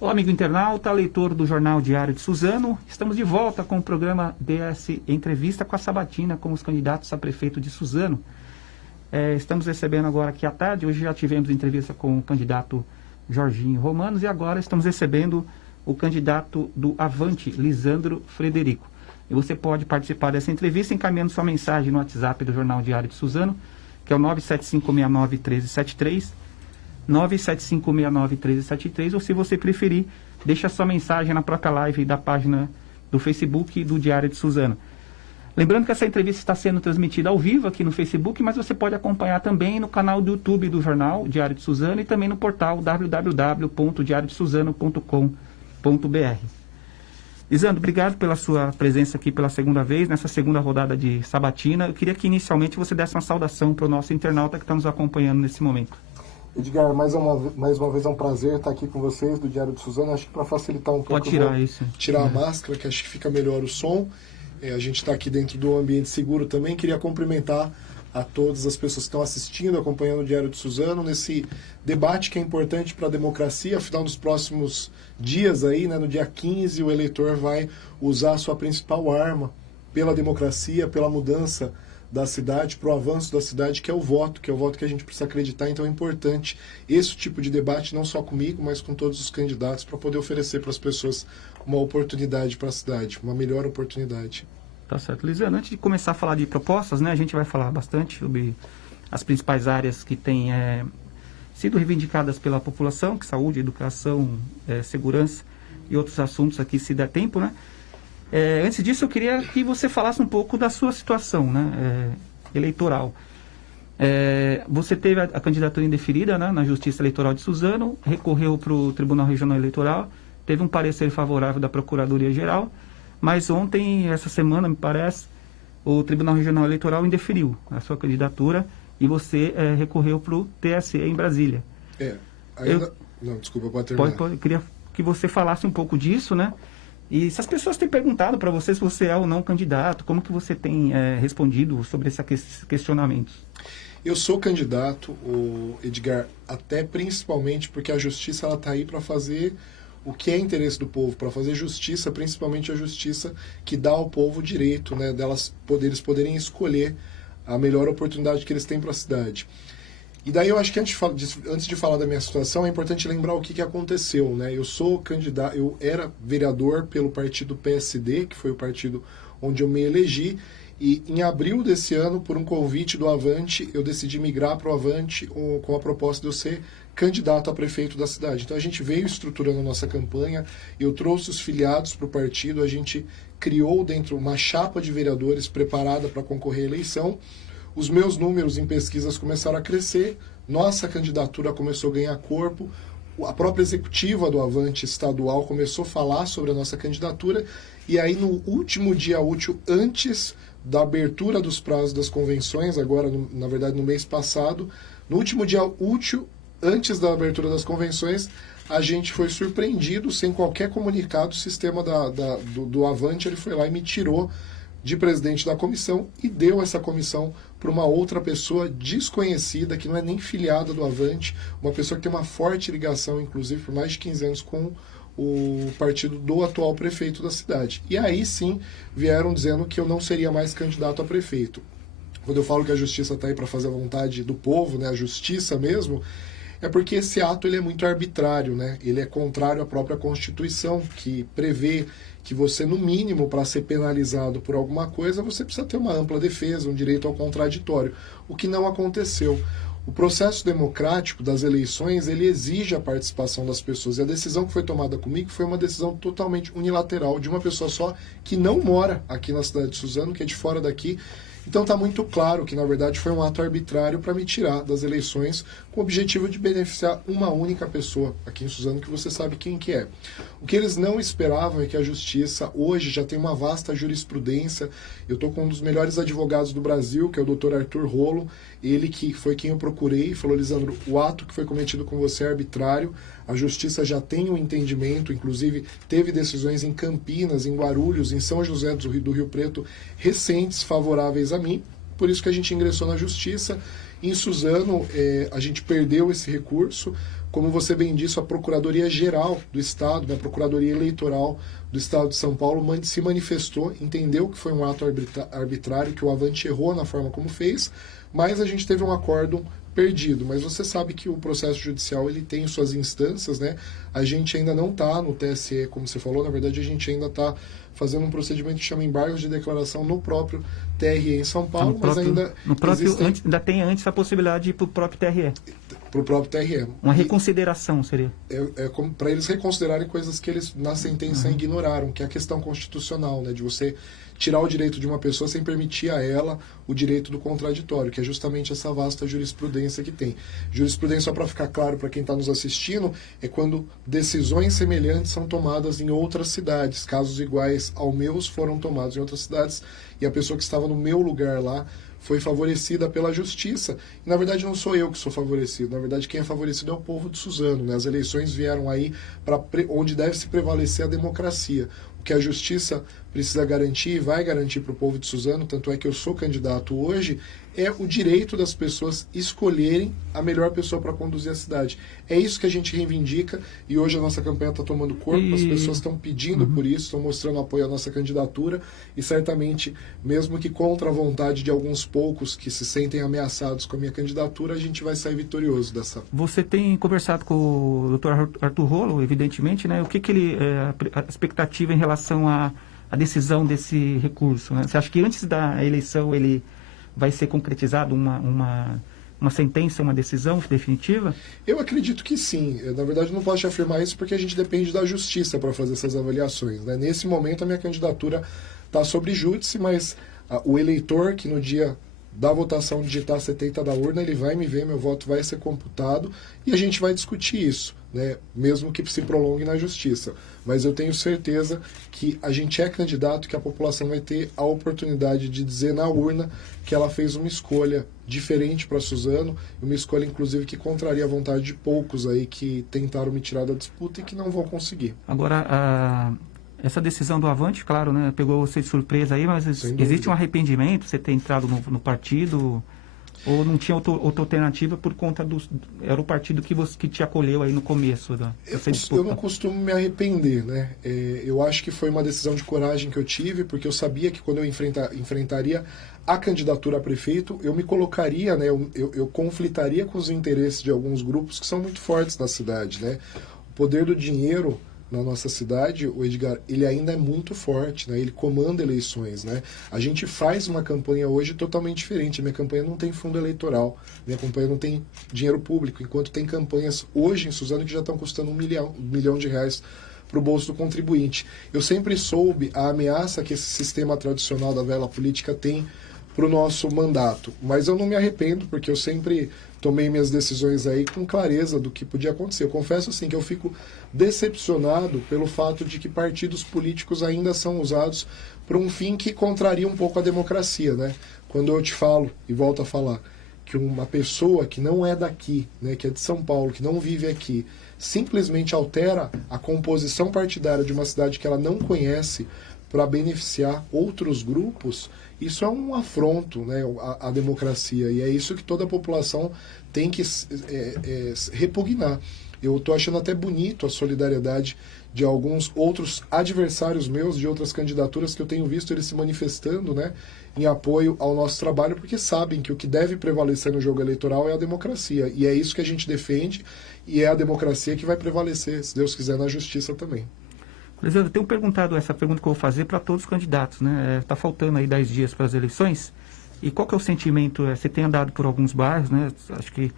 Olá, amigo internauta, leitor do Jornal Diário de Suzano. Estamos de volta com o programa DS Entrevista com a Sabatina, com os candidatos a prefeito de Suzano. Estamos recebendo agora aqui à tarde, hoje já tivemos entrevista com o candidato Jorginho Romanos e agora estamos recebendo o candidato do Avante, Lisandro Frederico. E você pode participar dessa entrevista encaminhando sua mensagem no WhatsApp do Jornal Diário de Suzano, que é o 975691373, 975691373, ou se você preferir, deixa sua mensagem na própria live da página do Facebook do Diário de Suzano. Lembrando que essa entrevista está sendo transmitida ao vivo aqui no Facebook, mas você pode acompanhar também no canal do YouTube do Jornal Diário de Suzano e também no portal www.diariodesuzano.com.br. Lisandro, obrigado pela sua presença aqui pela segunda vez, nessa segunda rodada de sabatina. Eu queria que inicialmente você desse uma saudação para o nosso internauta que está nos acompanhando nesse momento. Edgar, mais uma vez é um prazer estar aqui com vocês do Diário de Suzano. Acho que para facilitar um pouco, pode tirar isso. Tirar a máscara, que acho que fica melhor o som. A gente está aqui dentro de um ambiente seguro também. Queria cumprimentar a todas as pessoas que estão assistindo, acompanhando o Diário de Suzano, nesse debate que é importante para a democracia. Afinal, nos próximos dias, aí, né, no dia 15, o eleitor vai usar a sua principal arma pela democracia, pela mudança da cidade, para o avanço da cidade, que é o voto que a gente precisa acreditar. Então é importante esse tipo de debate, não só comigo, mas com todos os candidatos, para poder oferecer para as pessoas uma oportunidade para a cidade, uma melhor oportunidade. Tá certo. Lisandro, antes de começar a falar de propostas, né, a gente vai falar bastante sobre as principais áreas que têm sido reivindicadas pela população, que saúde, educação, segurança e outros assuntos aqui, se der tempo, né? Antes disso, eu queria que você falasse um pouco da sua situação, né, eleitoral. Você teve a candidatura indeferida, né, na Justiça Eleitoral de Suzano, recorreu para o Tribunal Regional Eleitoral, teve um parecer favorável da Procuradoria-Geral, mas ontem, essa semana, me parece, o Tribunal Regional Eleitoral indeferiu a sua candidatura e você recorreu para o TSE em Brasília. Não, desculpa, pode terminar. Eu queria que você falasse um pouco disso, né? E se as pessoas têm perguntado para você se você é ou não candidato, como que você tem respondido sobre esses questionamentos? Eu sou candidato, Edgar, até principalmente porque a justiça está aí para fazer o que é interesse do povo, para fazer justiça, principalmente a justiça que dá ao povo o direito, né, eles poderem escolher a melhor oportunidade que eles têm para a cidade. E daí eu acho que antes de falar da minha situação, é importante lembrar o que aconteceu, né? Eu sou candidato, eu era vereador pelo partido PSD, que foi o partido onde eu me elegi, e em abril desse ano, por um convite do Avante, eu decidi migrar para o Avante com a proposta de eu ser candidato a prefeito da cidade. Então a gente veio estruturando a nossa campanha, eu trouxe os filiados para o partido, a gente criou dentro uma chapa de vereadores preparada para concorrer à eleição. Os meus números em pesquisas começaram a crescer, nossa candidatura começou a ganhar corpo, a própria executiva do Avante estadual começou a falar sobre a nossa candidatura, e aí no último dia útil, antes da abertura dos prazos das convenções, agora na verdade no mês passado, no último dia útil, antes da abertura das convenções, a gente foi surpreendido, sem qualquer comunicado, o sistema do Avante, ele foi lá e me tirou de presidente da comissão e deu essa comissão para uma outra pessoa desconhecida, que não é nem filiada do Avante, uma pessoa que tem uma forte ligação, inclusive por mais de 15 anos, com o partido do atual prefeito da cidade. E aí sim vieram dizendo que eu não seria mais candidato a prefeito. Quando eu falo que a justiça está aí para fazer a vontade do povo, né, a justiça mesmo, é porque esse ato ele é muito arbitrário, né? Ele é contrário à própria Constituição, que prevê que você, no mínimo, para ser penalizado por alguma coisa, você precisa ter uma ampla defesa, um direito ao contraditório, o que não aconteceu. O processo democrático das eleições, ele exige a participação das pessoas, e a decisão que foi tomada comigo foi uma decisão totalmente unilateral, de uma pessoa só, que não mora aqui na cidade de Suzano, que é de fora daqui. Então está muito claro que, na verdade, foi um ato arbitrário para me tirar das eleições com o objetivo de beneficiar uma única pessoa aqui em Suzano, que você sabe quem que é. O que eles não esperavam é que a justiça hoje já tem uma vasta jurisprudência. Eu estou com um dos melhores advogados do Brasil, que é o Dr. Arthur Rolo, ele que foi quem eu procurei, falou: Lisandro, o ato que foi cometido com você é arbitrário, a justiça já tem um entendimento, inclusive teve decisões em Campinas, em Guarulhos, em São José do Rio Preto, recentes, favoráveis a mim, por isso que a gente ingressou na justiça. Em Suzano, a gente perdeu esse recurso, como você bem disse, a Procuradoria-Geral do Estado, né, a Procuradoria Eleitoral do Estado de São Paulo se manifestou, entendeu que foi um ato arbitrário, que o Avante errou na forma como fez, mas a gente teve um acórdão perdido. Mas você sabe que o processo judicial ele tem suas instâncias, né? A gente ainda não está no TSE, como você falou, na verdade a gente ainda está fazendo um procedimento que chama embargos de declaração no próprio TRE em São Paulo, Então, mas ainda ainda tem antes a possibilidade de ir para o próprio TRE. Para o próprio TRE. Uma reconsideração seria. Para eles reconsiderarem coisas que eles na sentença ignoraram, que é a questão constitucional, né, de você tirar o direito de uma pessoa sem permitir a ela o direito do contraditório, que é justamente essa vasta jurisprudência que tem. Jurisprudência, só para ficar claro para quem está nos assistindo, é quando decisões semelhantes são tomadas em outras cidades. Casos iguais ao meus foram tomados em outras cidades e a pessoa que estava no meu lugar lá foi favorecida pela justiça. E, na verdade, não sou eu que sou favorecido. Na verdade, quem é favorecido é o povo de Suzano, né? As eleições vieram aí para onde deve se prevalecer a democracia. O que a justiça precisa garantir e vai garantir para o povo de Suzano, tanto é que eu sou candidato hoje, é o direito das pessoas escolherem a melhor pessoa para conduzir a cidade. É isso que a gente reivindica e hoje a nossa campanha está tomando corpo, as pessoas estão pedindo por isso, estão mostrando apoio à nossa candidatura e certamente, mesmo que contra a vontade de alguns poucos que se sentem ameaçados com a minha candidatura, a gente vai sair vitorioso dessa. Você tem conversado com o Dr. Arthur Rollo, evidentemente, né? O que ele a expectativa em relação à decisão desse recurso, né? Você acha que antes da eleição ele vai ser concretizado uma sentença, uma decisão definitiva? Eu acredito que sim. Na verdade, não posso te afirmar isso porque a gente depende da justiça para fazer essas avaliações, né? Nesse momento, a minha candidatura está sobre júdice, mas o eleitor que no dia da votação digitar 70 da urna, ele vai me ver, meu voto vai ser computado e a gente vai discutir isso, né? Mesmo que se prolongue na justiça. Mas eu tenho certeza que a gente é candidato, que a população vai ter a oportunidade de dizer na urna que ela fez uma escolha diferente para Suzano, uma escolha inclusive que contraria a vontade de poucos aí que tentaram me tirar da disputa e que não vão conseguir. Agora, essa decisão do Avante, claro, né, pegou você de surpresa aí, mas existe um arrependimento, você ter entrado no partido, ou não tinha outra alternativa por conta era o partido que te acolheu aí no começo da disputa? Eu não costumo me arrepender, né? Eu acho que foi uma decisão de coragem que eu tive, porque eu sabia que quando eu enfrentaria a candidatura a prefeito, eu me colocaria, né? Eu conflitaria com os interesses de alguns grupos que são muito fortes na cidade, né? O poder do dinheiro na nossa cidade, o Edgar, ele ainda é muito forte, né? Ele comanda eleições, né? A gente faz uma campanha hoje totalmente diferente. A minha campanha não tem fundo eleitoral, minha campanha não tem dinheiro público, enquanto tem campanhas hoje em Suzano que já estão custando um milhão de reais para o bolso do contribuinte. Eu sempre soube a ameaça que esse sistema tradicional da velha política tem para o nosso mandato, mas eu não me arrependo, porque eu sempre tomei minhas decisões aí com clareza do que podia acontecer. Eu confesso assim que eu fico decepcionado pelo fato de que partidos políticos ainda são usados para um fim que contraria um pouco a democracia, né? Quando eu te falo, e volto a falar, que uma pessoa que não é daqui, né, que é de São Paulo, que não vive aqui, simplesmente altera a composição partidária de uma cidade que ela não conhece para beneficiar outros grupos, isso é um afronto, né, à democracia. E é isso que toda a população tem que repugnar. Eu estou achando até bonito a solidariedade de alguns outros adversários meus, de outras candidaturas que eu tenho visto eles se manifestando, né, em apoio ao nosso trabalho, porque sabem que o que deve prevalecer no jogo eleitoral é a democracia. E é isso que a gente defende, e é a democracia que vai prevalecer, se Deus quiser, na justiça também. Eu tenho perguntado essa pergunta que eu vou fazer para todos os candidatos, né? Está faltando aí 10 dias para as eleições. E qual que é o sentimento? Você tem andado por alguns bairros, né? Acho que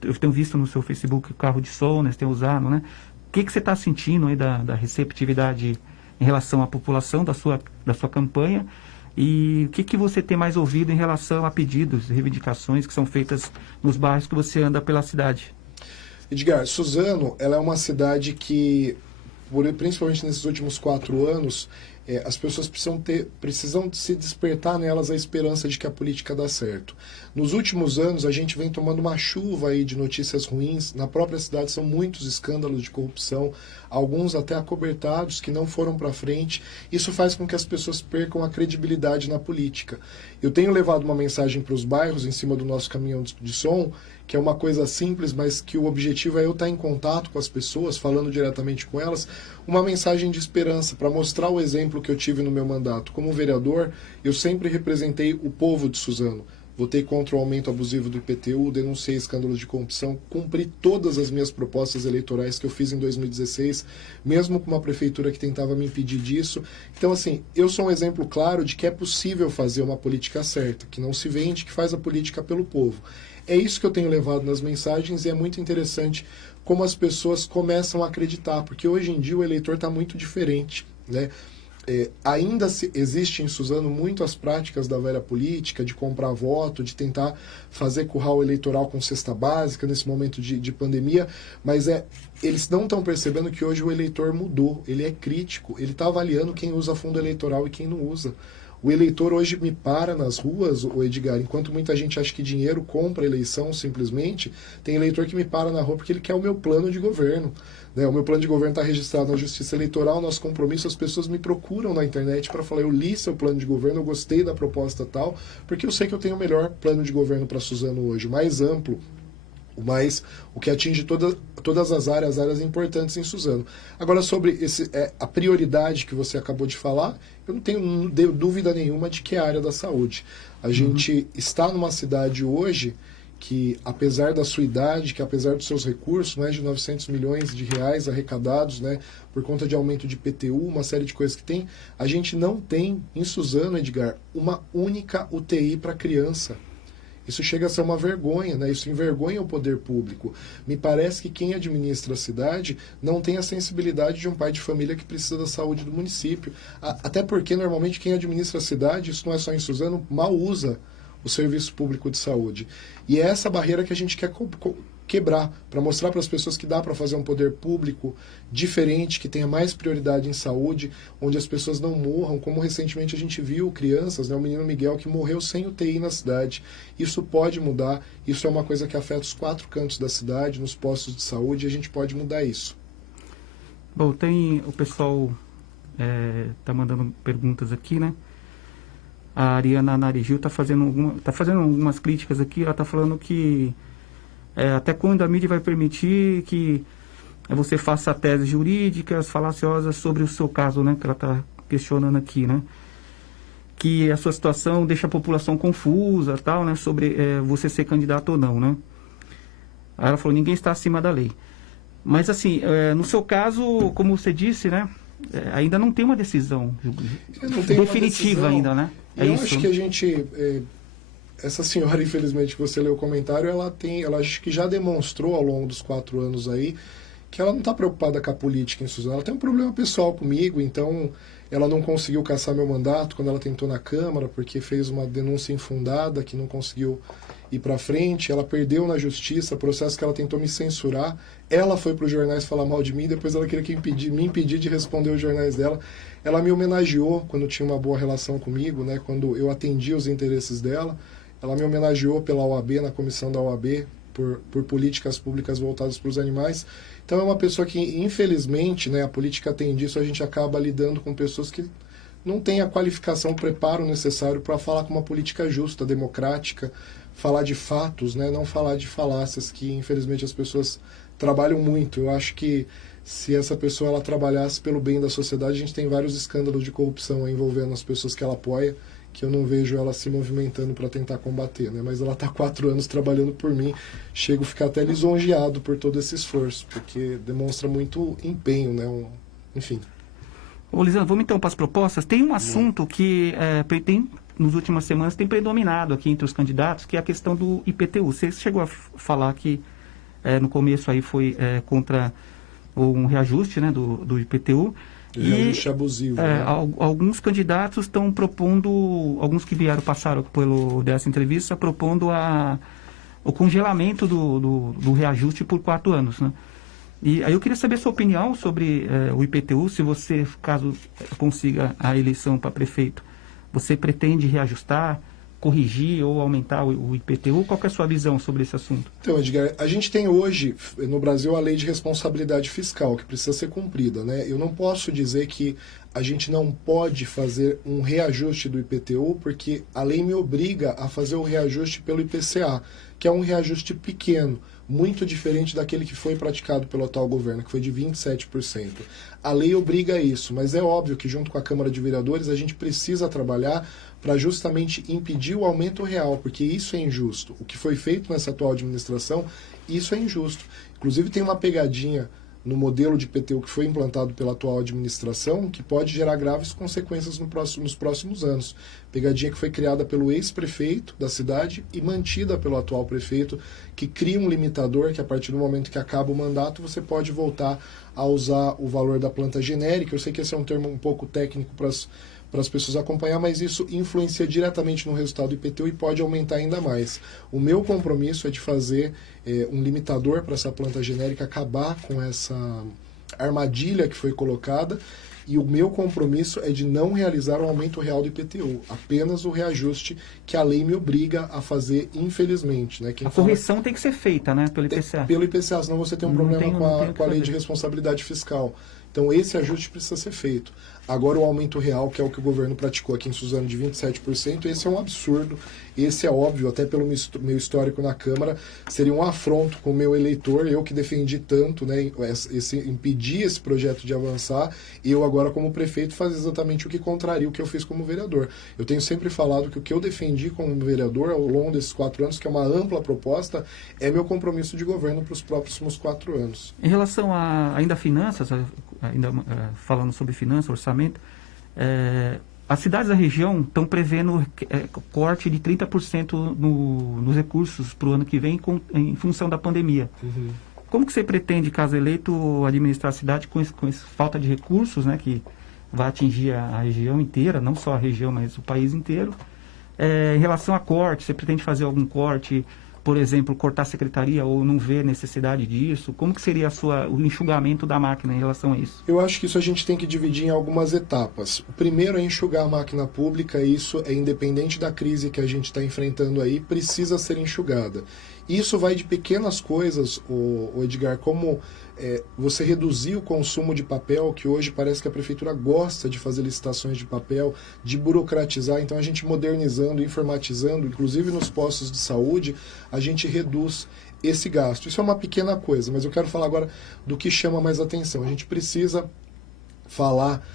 eu tenho visto no seu Facebook o carro de som, né? Você tem usado, né? O que você está sentindo aí da receptividade em relação à população da sua campanha? E o que você tem mais ouvido em relação a pedidos, reivindicações que são feitas nos bairros que você anda pela cidade? Edgar, Suzano, ela é uma cidade que, principalmente nesses últimos 4 anos, as pessoas precisam se despertar nelas a esperança de que a política dá certo. Nos últimos anos, a gente vem tomando uma chuva aí de notícias ruins. Na própria cidade são muitos escândalos de corrupção, alguns até acobertados que não foram para frente. Isso faz com que as pessoas percam a credibilidade na política. Eu tenho levado uma mensagem para os bairros em cima do nosso caminhão de som, que é uma coisa simples, mas que o objetivo é eu estar em contato com as pessoas, falando diretamente com elas, uma mensagem de esperança, para mostrar o exemplo que eu tive no meu mandato. Como vereador, eu sempre representei o povo de Suzano. Votei contra o aumento abusivo do IPTU, denunciei escândalos de corrupção, cumpri todas as minhas propostas eleitorais que eu fiz em 2016, mesmo com uma prefeitura que tentava me impedir disso. Então, assim, eu sou um exemplo claro de que é possível fazer uma política certa, que não se vende, que faz a política pelo povo. É isso que eu tenho levado nas mensagens e é muito interessante como as pessoas começam a acreditar, porque hoje em dia o eleitor está muito diferente, né? Ainda existe em Suzano muito as práticas da velha política, de comprar voto, de tentar fazer curral eleitoral com cesta básica nesse momento de pandemia, mas eles não estão percebendo que hoje o eleitor mudou, ele é crítico, ele está avaliando quem usa fundo eleitoral e quem não usa. O eleitor hoje me para nas ruas, o Edgar, enquanto muita gente acha que dinheiro compra a eleição simplesmente, tem eleitor que me para na rua porque ele quer o meu plano de governo. Né? O meu plano de governo está registrado na Justiça Eleitoral, nosso compromisso, as pessoas me procuram na internet para falar, eu li seu plano de governo, eu gostei da proposta tal, porque eu sei que eu tenho o melhor plano de governo para Suzano hoje, o mais amplo, o que atinge todas as áreas importantes em Suzano. Agora, sobre a prioridade que você acabou de falar, eu não tenho dúvida nenhuma de que é a área da saúde. A gente está numa cidade hoje que, apesar da sua idade, que apesar dos seus recursos, mais de 900 milhões de reais arrecadados, né, por conta de aumento de IPTU, uma série de coisas que tem, a gente não tem em Suzano, Edgar, uma única UTI para criança. Isso chega a ser uma vergonha, né? Isso envergonha o poder público. Me parece que quem administra a cidade não tem a sensibilidade de um pai de família que precisa da saúde do município. Até porque, normalmente, quem administra a cidade, isso não é só em Suzano, mal usa o serviço público de saúde. E é essa barreira que a gente quer quebrar, para mostrar para as pessoas que dá para fazer um poder público diferente, que tenha mais prioridade em saúde, onde as pessoas não morram, como recentemente a gente viu crianças, né, o menino Miguel que morreu sem UTI na cidade. Isso pode mudar, isso é uma coisa que afeta os 4 cantos da cidade, nos postos de saúde, e a gente pode mudar isso. Bom, tem o pessoal tá mandando perguntas aqui, né? A Ariana Narigil está fazendo algumas críticas aqui, ela está falando que até quando a mídia vai permitir que você faça teses jurídicas falaciosas sobre o seu caso, né? Que ela está questionando aqui, né? Que a sua situação deixa a população confusa, tal, né? Sobre você ser candidato ou não, né? Aí ela falou, ninguém está acima da lei. Mas assim, no seu caso, como você disse, né? Ainda não tem uma decisão definitiva ainda, né? Eu acho que a gente... essa senhora, infelizmente, que você leu o comentário, ela acho que já demonstrou ao longo dos 4 anos aí que ela não está preocupada com a política em Suzano. Ela tem um problema pessoal comigo, então ela não conseguiu cassar meu mandato quando ela tentou na Câmara, porque fez uma denúncia infundada que não conseguiu ir para frente. Ela perdeu na Justiça, processo que ela tentou me censurar. Ela foi para os jornais falar mal de mim, depois ela queria me impedir de responder os jornais dela. Ela me homenageou quando tinha uma boa relação comigo, né, quando eu atendia os interesses dela. Ela me homenageou pela OAB, na comissão da OAB, por políticas públicas voltadas para os animais. Então é uma pessoa que, infelizmente, né, a política tem disso, a gente acaba lidando com pessoas que não têm a qualificação, o preparo necessário para falar com uma política justa, democrática, falar de fatos, né, não falar de falácias, que infelizmente as pessoas trabalham muito. Eu acho que se essa pessoa ela trabalhasse pelo bem da sociedade, a gente tem vários escândalos de corrupção envolvendo as pessoas que ela apoia, que eu não vejo ela se movimentando para tentar combater, né? Mas ela está 4 anos trabalhando por mim, chego a ficar até lisonjeado por todo esse esforço, porque demonstra muito empenho, né? Enfim. Ô, Lisandro, vamos então para as propostas. Tem um assunto que nos últimas semanas tem predominado aqui entre os candidatos, que é a questão do IPTU. Você chegou a falar que no começo aí foi contra um reajuste, né, do IPTU. Reajuste abusivo. Né? Alguns candidatos estão propondo, alguns que passaram dessa entrevista, propondo o congelamento do reajuste por 4 anos. Né? E aí eu queria saber a sua opinião sobre o IPTU, se você, caso consiga a eleição para prefeito, você pretende reajustar, corrigir ou aumentar o IPTU? Qual que é a sua visão sobre esse assunto? Então, Edgar, a gente tem hoje no Brasil a lei de responsabilidade fiscal, que precisa ser cumprida, né? Eu não posso dizer que a gente não pode fazer um reajuste do IPTU, porque a lei me obriga a fazer o reajuste pelo IPCA, que é um reajuste pequeno, muito diferente daquele que foi praticado pelo atual governo, que foi de 27%. A lei obriga a isso, mas é óbvio que junto com a Câmara de Vereadores a gente precisa trabalhar para justamente impedir o aumento real, porque isso é injusto. O que foi feito nessa atual administração, isso é injusto. Inclusive tem uma pegadinha no modelo de IPTU que foi implantado pela atual administração, que pode gerar graves consequências nos próximos anos. Pegadinha que foi criada pelo ex-prefeito da cidade e mantida pelo atual prefeito, que cria um limitador que a partir do momento que acaba o mandato você pode voltar a usar o valor da planta genérica. Eu sei que esse é um termo um pouco técnico para as pessoas acompanhar, mas isso influencia diretamente no resultado do IPTU e pode aumentar ainda mais. O meu compromisso é de fazer um limitador para essa planta genérica, acabar com essa armadilha que foi colocada, e o meu compromisso é de não realizar o aumento real do IPTU, apenas o reajuste que a lei me obriga a fazer, infelizmente. Né? A correção tem que ser feita, né, pelo IPCA. Pelo IPCA, senão você tem um problema com a lei de responsabilidade fiscal. Então esse ajuste precisa ser feito. Agora o aumento real, que é o que o governo praticou aqui em Suzano de 27%, esse é um absurdo, esse é óbvio, até pelo meu histórico na Câmara, seria um afronto com o meu eleitor, eu que defendi tanto, né, impedir esse projeto de avançar, e eu agora como prefeito fazer exatamente o que contraria o que eu fiz como vereador. Eu tenho sempre falado que o que eu defendi como vereador ao longo desses 4 anos, que é uma ampla proposta, é meu compromisso de governo para os próximos 4 anos. Em relação a ainda finanças, falando sobre finanças, orçamento, as cidades da região estão prevendo corte de 30% nos recursos para o ano que vem em função da pandemia. Uhum. Como que você pretende, caso eleito, administrar a cidade com essa falta de recursos, né, que vai atingir a região inteira, não só a região, mas o país inteiro? Em relação a corte, você pretende fazer algum corte, por exemplo, cortar a secretaria ou não ver necessidade disso? Como que seria o enxugamento da máquina em relação a isso? Eu acho que isso a gente tem que dividir em algumas etapas. O primeiro é enxugar a máquina pública, e isso é independente da crise que a gente está enfrentando aí, precisa ser enxugada. Isso vai de pequenas coisas, o Edgar, como você reduzir o consumo de papel, que hoje parece que a prefeitura gosta de fazer licitações de papel, de burocratizar, então a gente modernizando, informatizando, inclusive nos postos de saúde, a gente reduz esse gasto. Isso é uma pequena coisa, mas eu quero falar agora do que chama mais atenção. A gente precisa falar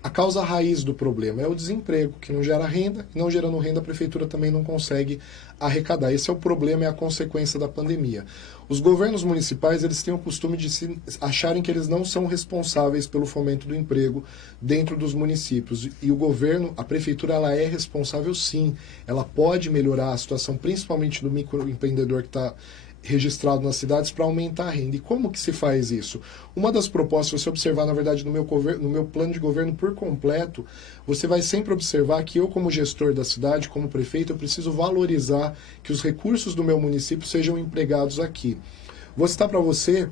a causa raiz do problema, é o desemprego, que não gera renda, e não gerando renda a prefeitura também não consegue arrecadar. Esse é o problema, é a consequência da pandemia. Os governos municipais, eles têm o costume de acharem que eles não são responsáveis pelo fomento do emprego dentro dos municípios. E o governo, a prefeitura, ela é responsável sim. Ela pode melhorar a situação, principalmente do microempreendedor que está registrado nas cidades, para aumentar a renda. E como que se faz isso? Uma das propostas, se você observar, na verdade, no meu plano de governo por completo, você vai sempre observar que eu, como gestor da cidade, como prefeito, eu preciso valorizar que os recursos do meu município sejam empregados aqui. Vou citar para você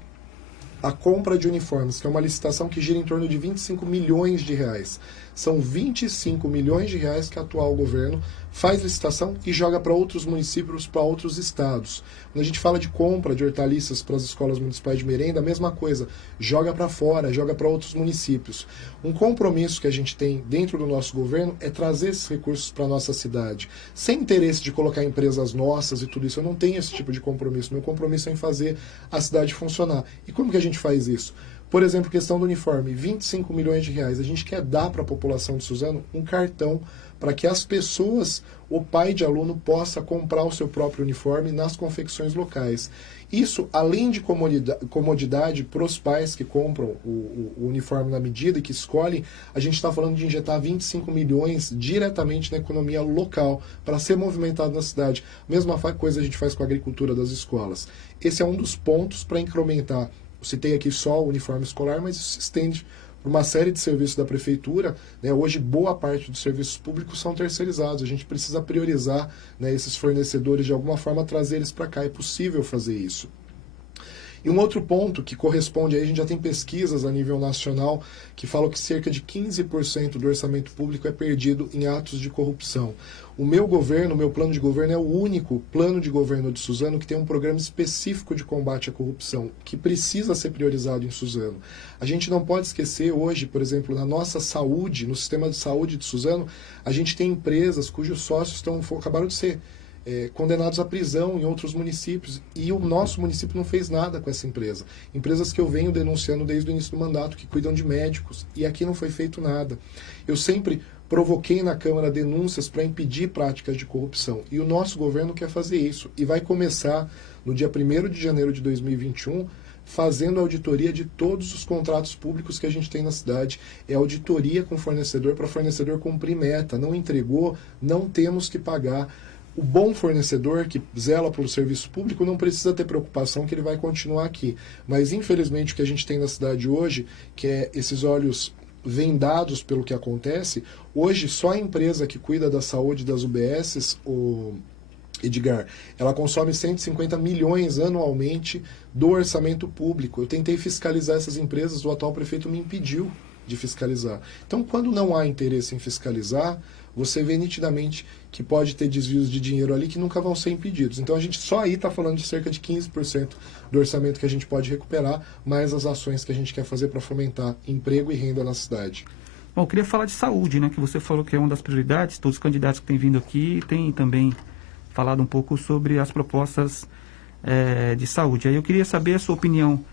a compra de uniformes, que é uma licitação que gira em torno de 25 milhões de reais. São 25 milhões de reais que o atual governo faz licitação e joga para outros municípios, para outros estados. Quando a gente fala de compra de hortaliças para as escolas municipais de merenda, a mesma coisa, joga para fora, joga para outros municípios. Um compromisso que a gente tem dentro do nosso governo é trazer esses recursos para a nossa cidade, sem interesse de colocar empresas nossas e tudo isso. Eu não tenho esse tipo de compromisso. Meu compromisso é em fazer a cidade funcionar. E como que a gente faz isso? Por exemplo, questão do uniforme, 25 milhões de reais. A gente quer dar para a população de Suzano um cartão para que as pessoas, o pai de aluno, possa comprar o seu próprio uniforme nas confecções locais. Isso, além de comodidade para os pais que compram o uniforme na medida e que escolhem, a gente está falando de injetar 25 milhões diretamente na economia local para ser movimentado na cidade. Mesma coisa a gente faz com a agricultura das escolas. Esse é um dos pontos para incrementar. Eu citei aqui só o uniforme escolar, mas isso se estende para uma série de serviços da prefeitura. Né? Hoje, boa parte dos serviços públicos são terceirizados. A gente precisa priorizar, né, esses fornecedores, de alguma forma, trazer eles para cá. É possível fazer isso. E um outro ponto que corresponde, aí a gente já tem pesquisas a nível nacional que falam que cerca de 15% do orçamento público é perdido em atos de corrupção. O meu governo, o meu plano de governo é o único plano de governo de Suzano que tem um programa específico de combate à corrupção, que precisa ser priorizado em Suzano. A gente não pode esquecer hoje, por exemplo, na nossa saúde, no sistema de saúde de Suzano, a gente tem empresas cujos sócios acabaram de ser condenados à prisão em outros municípios, e o nosso município não fez nada com essa empresa. Empresas que eu venho denunciando desde o início do mandato, que cuidam de médicos, e aqui não foi feito nada. Eu sempre provoquei na Câmara denúncias para impedir práticas de corrupção, e o nosso governo quer fazer isso, e vai começar no dia 1º de janeiro de 2021, fazendo auditoria de todos os contratos públicos que a gente tem na cidade. É auditoria com fornecedor para fornecedor cumprir meta. Não entregou, não temos que pagar. O bom fornecedor que zela pelo serviço público não precisa ter preocupação que ele vai continuar aqui. Mas, infelizmente, o que a gente tem na cidade hoje, que é esses olhos vendados pelo que acontece, hoje só a empresa que cuida da saúde das UBSs, Edgar, ela consome 150 milhões anualmente do orçamento público. Eu tentei fiscalizar essas empresas, o atual prefeito me impediu de fiscalizar. Então, quando não há interesse em fiscalizar, você vê nitidamente que pode ter desvios de dinheiro ali que nunca vão ser impedidos. Então, a gente só aí está falando de cerca de 15% do orçamento que a gente pode recuperar, mais as ações que a gente quer fazer para fomentar emprego e renda na cidade. Bom, eu queria falar de saúde, né, que você falou que é uma das prioridades. Todos os candidatos que têm vindo aqui têm também falado um pouco sobre as propostas de saúde. Aí eu queria saber a sua opinião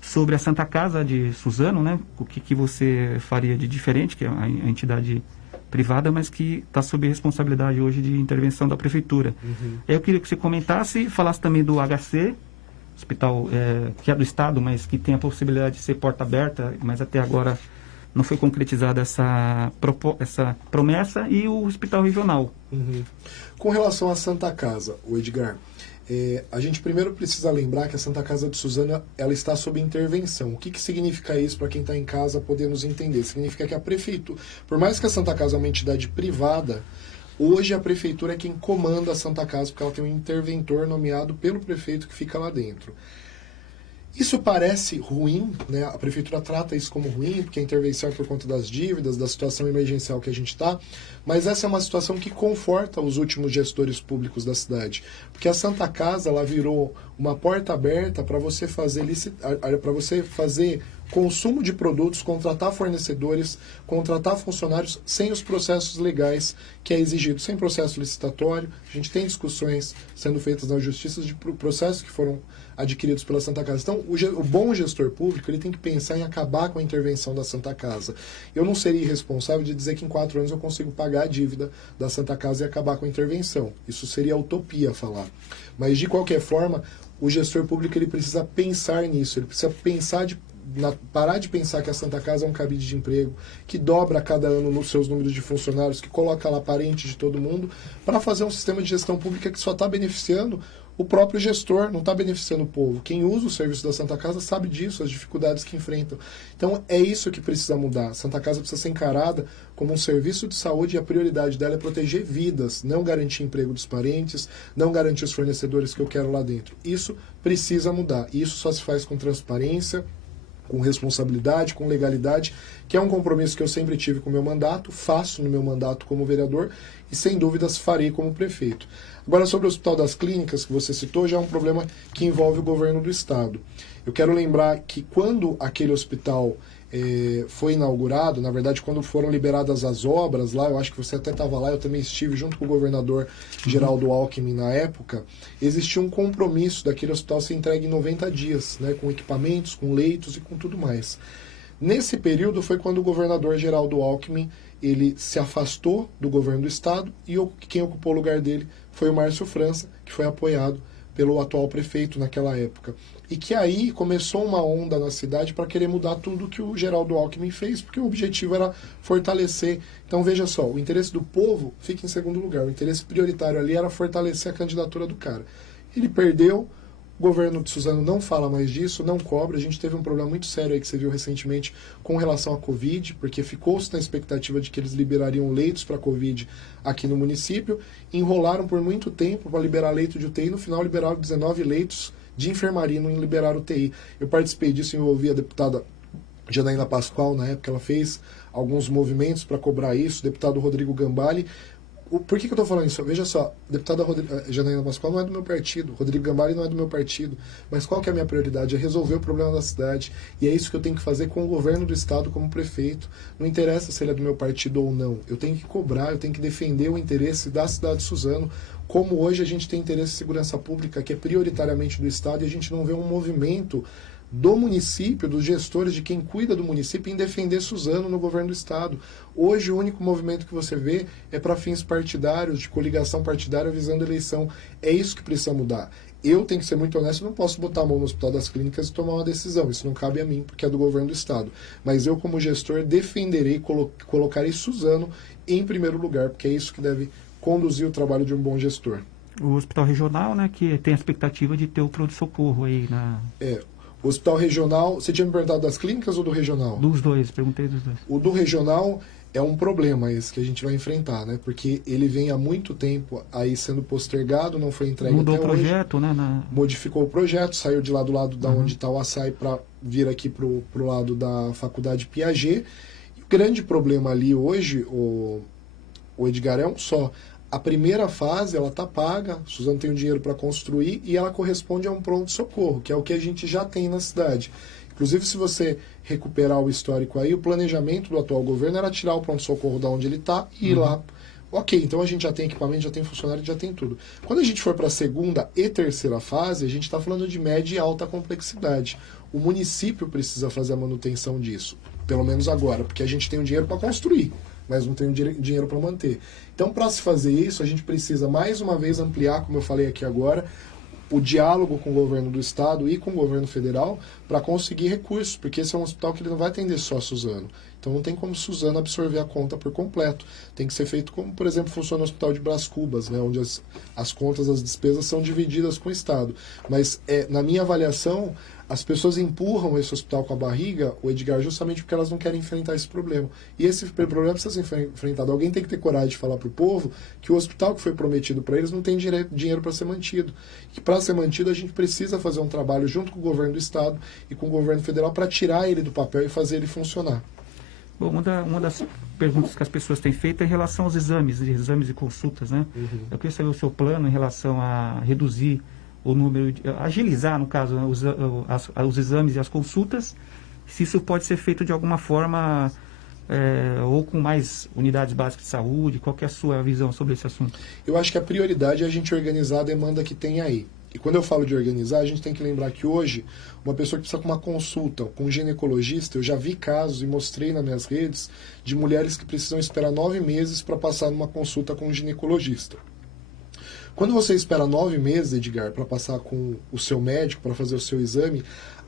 sobre a Santa Casa de Suzano, né? O que você faria de diferente, que é a entidade privada, mas que está sob responsabilidade hoje de intervenção da prefeitura. Uhum. Aí eu queria que você comentasse e falasse também do HC, hospital que é do Estado, mas que tem a possibilidade de ser porta aberta, mas até agora não foi concretizada essa promessa, e o hospital regional. Uhum. Com relação à Santa Casa, o Edgar, a gente primeiro precisa lembrar que a Santa Casa de Suzano ela está sob intervenção. O que significa isso para quem está em casa poder nos entender? Significa que a prefeitura, por mais que a Santa Casa é uma entidade privada, hoje a prefeitura é quem comanda a Santa Casa, porque ela tem um interventor nomeado pelo prefeito que fica lá dentro. Isso parece ruim, né? A prefeitura trata isso como ruim, porque a intervenção é por conta das dívidas, da situação emergencial que a gente está, mas essa é uma situação que conforta os últimos gestores públicos da cidade, porque a Santa Casa ela virou uma porta aberta para você fazer consumo de produtos, contratar fornecedores, contratar funcionários sem os processos legais que é exigido, sem processo licitatório. A gente tem discussões sendo feitas na justiça de processos que foram adquiridos pela Santa Casa. Então, o bom gestor público ele tem que pensar em acabar com a intervenção da Santa Casa. Eu não seria irresponsável de dizer que em 4 anos eu consigo pagar a dívida da Santa Casa e acabar com a intervenção. Isso seria utopia falar. Mas, de qualquer forma, o gestor público ele precisa pensar nisso, ele precisa pensar parar de pensar que a Santa Casa é um cabide de emprego, que dobra a cada ano nos seus números de funcionários, que coloca lá parente de todo mundo, para fazer um sistema de gestão pública que só está beneficiando o próprio gestor, não está beneficiando o povo. Quem usa o serviço da Santa Casa sabe disso, as dificuldades que enfrentam. Então é isso que precisa mudar. A Santa Casa precisa ser encarada como um serviço de saúde e a prioridade dela é proteger vidas, não garantir emprego dos parentes, não garantir os fornecedores que eu quero lá dentro. Isso precisa mudar. E isso só se faz com transparência, com responsabilidade, com legalidade, que é um compromisso que eu sempre tive com o meu mandato, faço no meu mandato como vereador e, sem dúvidas, farei como prefeito. Agora, sobre o Hospital das Clínicas, que você citou, já é um problema que envolve o governo do Estado. Eu quero lembrar que quando aquele hospital foi inaugurado, na verdade, quando foram liberadas as obras lá, eu acho que você até estava lá, eu também estive junto com o governador Geraldo Alckmin na época, existia um compromisso daquele hospital ser entregue em 90 dias, né, com equipamentos, com leitos e com tudo mais. Nesse período foi quando o governador Geraldo Alckmin ele se afastou do governo do Estado e quem ocupou o lugar dele foi o Márcio França, que foi apoiado pelo atual prefeito naquela época. E que aí começou uma onda na cidade para querer mudar tudo que o Geraldo Alckmin fez, porque o objetivo era fortalecer. Então veja só, o interesse do povo fica em segundo lugar. O interesse prioritário ali era fortalecer a candidatura do cara. Ele perdeu, o governo de Suzano não fala mais disso, não cobra. A gente teve um problema muito sério aí que você viu recentemente com relação à Covid, porque ficou-se na expectativa de que eles liberariam leitos para a Covid aqui no município. Enrolaram por muito tempo para liberar leito de UTI, no final liberaram 19 leitos de enfermaria, não liberaram UTI. Eu participei disso, envolvi a deputada Janaína Pascoal, na época ela fez alguns movimentos para cobrar isso, o deputado Rodrigo Gambale. Por que eu estou falando isso? Veja só, a deputada Janaína Pascoal não é do meu partido, Rodrigo Gambari não é do meu partido, mas qual que é a minha prioridade? É resolver o problema da cidade, e é isso que eu tenho que fazer com o governo do estado como prefeito. Não interessa se ele é do meu partido ou não, eu tenho que cobrar, eu tenho que defender o interesse da cidade de Suzano, como hoje a gente tem interesse em segurança pública, que é prioritariamente do estado, e a gente não vê um movimento do município, dos gestores, de quem cuida do município, em defender Suzano no governo do estado. Hoje o único movimento que você vê é para fins partidários, de coligação partidária visando eleição. É isso que precisa mudar. Eu tenho que ser muito honesto, não posso botar a mão no Hospital das Clínicas e tomar uma decisão. Isso não cabe a mim, porque é do governo do estado. Mas eu, como gestor, defenderei, colocarei Suzano em primeiro lugar, porque é isso que deve conduzir o trabalho de um bom gestor. O hospital regional, né, que tem a expectativa de ter o pronto-socorro aí na... O hospital regional, você tinha me perguntado das clínicas ou do regional? Dos dois, perguntei dos dois. O do regional é um problema esse que a gente vai enfrentar, né? Porque ele vem há muito tempo aí sendo postergado, não foi entregue Mudou até o projeto, hoje. né? Modificou o projeto, saiu de lá do lado da onde está o Açaí para vir aqui pro lado da Faculdade Piaget. E o grande problema ali hoje, o Edgar, é um só. A primeira fase, ela está paga, Suzano tem o dinheiro para construir e ela corresponde a um pronto-socorro, que é o que a gente já tem na cidade. Inclusive, se você recuperar o histórico aí, o planejamento do atual governo era tirar o pronto-socorro da onde ele está e ir lá. Ok, então a gente já tem equipamento, já tem funcionário, já tem tudo. Quando a gente for para a segunda e terceira fase, a gente está falando de média e alta complexidade. O município precisa fazer a manutenção disso, pelo menos agora, porque a gente tem o dinheiro para construir, mas não tem o dinheiro para manter. Então, para se fazer isso, a gente precisa, mais uma vez, ampliar, como eu falei aqui agora, o diálogo com o governo do estado e com o governo federal para conseguir recursos, porque esse é um hospital que ele não vai atender só Suzano. Então não tem como Suzano absorver a conta por completo. Tem que ser feito como, por exemplo, funciona o Hospital de Brás Cubas, né, onde as contas, as despesas são divididas com o estado. Mas, na minha avaliação, as pessoas empurram esse hospital com a barriga, o Edgar, justamente porque elas não querem enfrentar esse problema. E esse problema precisa ser enfrentado. Alguém tem que ter coragem de falar para o povo que o hospital que foi prometido para eles não tem dinheiro para ser mantido. E para ser mantido, a gente precisa fazer um trabalho junto com o governo do estado e com o governo federal para tirar ele do papel e fazer ele funcionar. Bom, uma das perguntas que as pessoas têm feito é em relação aos exames e consultas, né? Eu queria saber o seu plano em relação a reduzir o número, agilizar, no caso, né, os exames e as consultas, se isso pode ser feito de alguma forma, ou com mais unidades básicas de saúde. Qual que é a sua visão sobre esse assunto? Eu acho que a prioridade é a gente organizar a demanda que tem aí. E quando eu falo de organizar, a gente tem que lembrar que hoje, uma pessoa que precisa com uma consulta com um ginecologista, eu já vi casos e mostrei nas minhas redes de mulheres que precisam esperar 9 meses para passar numa consulta com um ginecologista. Quando você espera 9 meses, Edgar, para passar com o seu médico, para fazer o seu exame,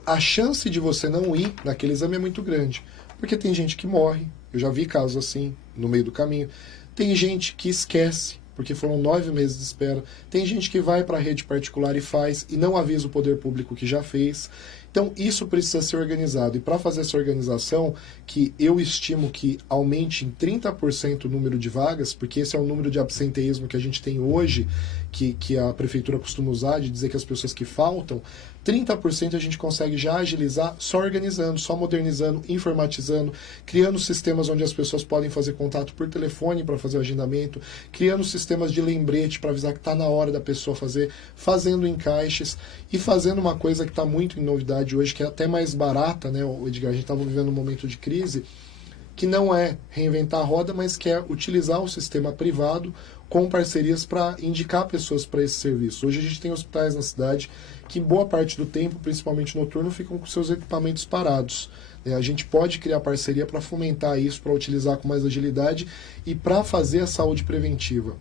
a chance de você não ir naquele exame é muito grande. Porque tem gente que morre, eu já vi casos assim, no meio do caminho. Tem gente que esquece, porque foram 9 meses de espera. Tem gente que vai para a rede particular e faz, e não avisa o poder público que já fez. Então, isso precisa ser organizado. E para fazer essa organização, que eu estimo que aumente em 30% o número de vagas, porque esse é o número de absenteísmo que a gente tem hoje, que a prefeitura costuma usar, de dizer que as pessoas que faltam, 30% a gente consegue já agilizar só organizando, só modernizando, informatizando, criando sistemas onde as pessoas podem fazer contato por telefone para fazer o agendamento, criando sistemas de lembrete para avisar que está na hora da pessoa fazer, fazendo encaixes e fazendo uma coisa que está muito em novidade hoje, que é até mais barata, né, Edgar? A gente estava vivendo um momento de crise, que não é reinventar a roda, mas que é utilizar o sistema privado com parcerias para indicar pessoas para esse serviço. Hoje a gente tem hospitais na cidade que, boa parte do tempo, principalmente noturno, ficam com seus equipamentos parados. A gente pode criar parceria para fomentar isso, para utilizar com mais agilidade e para fazer a saúde preventiva.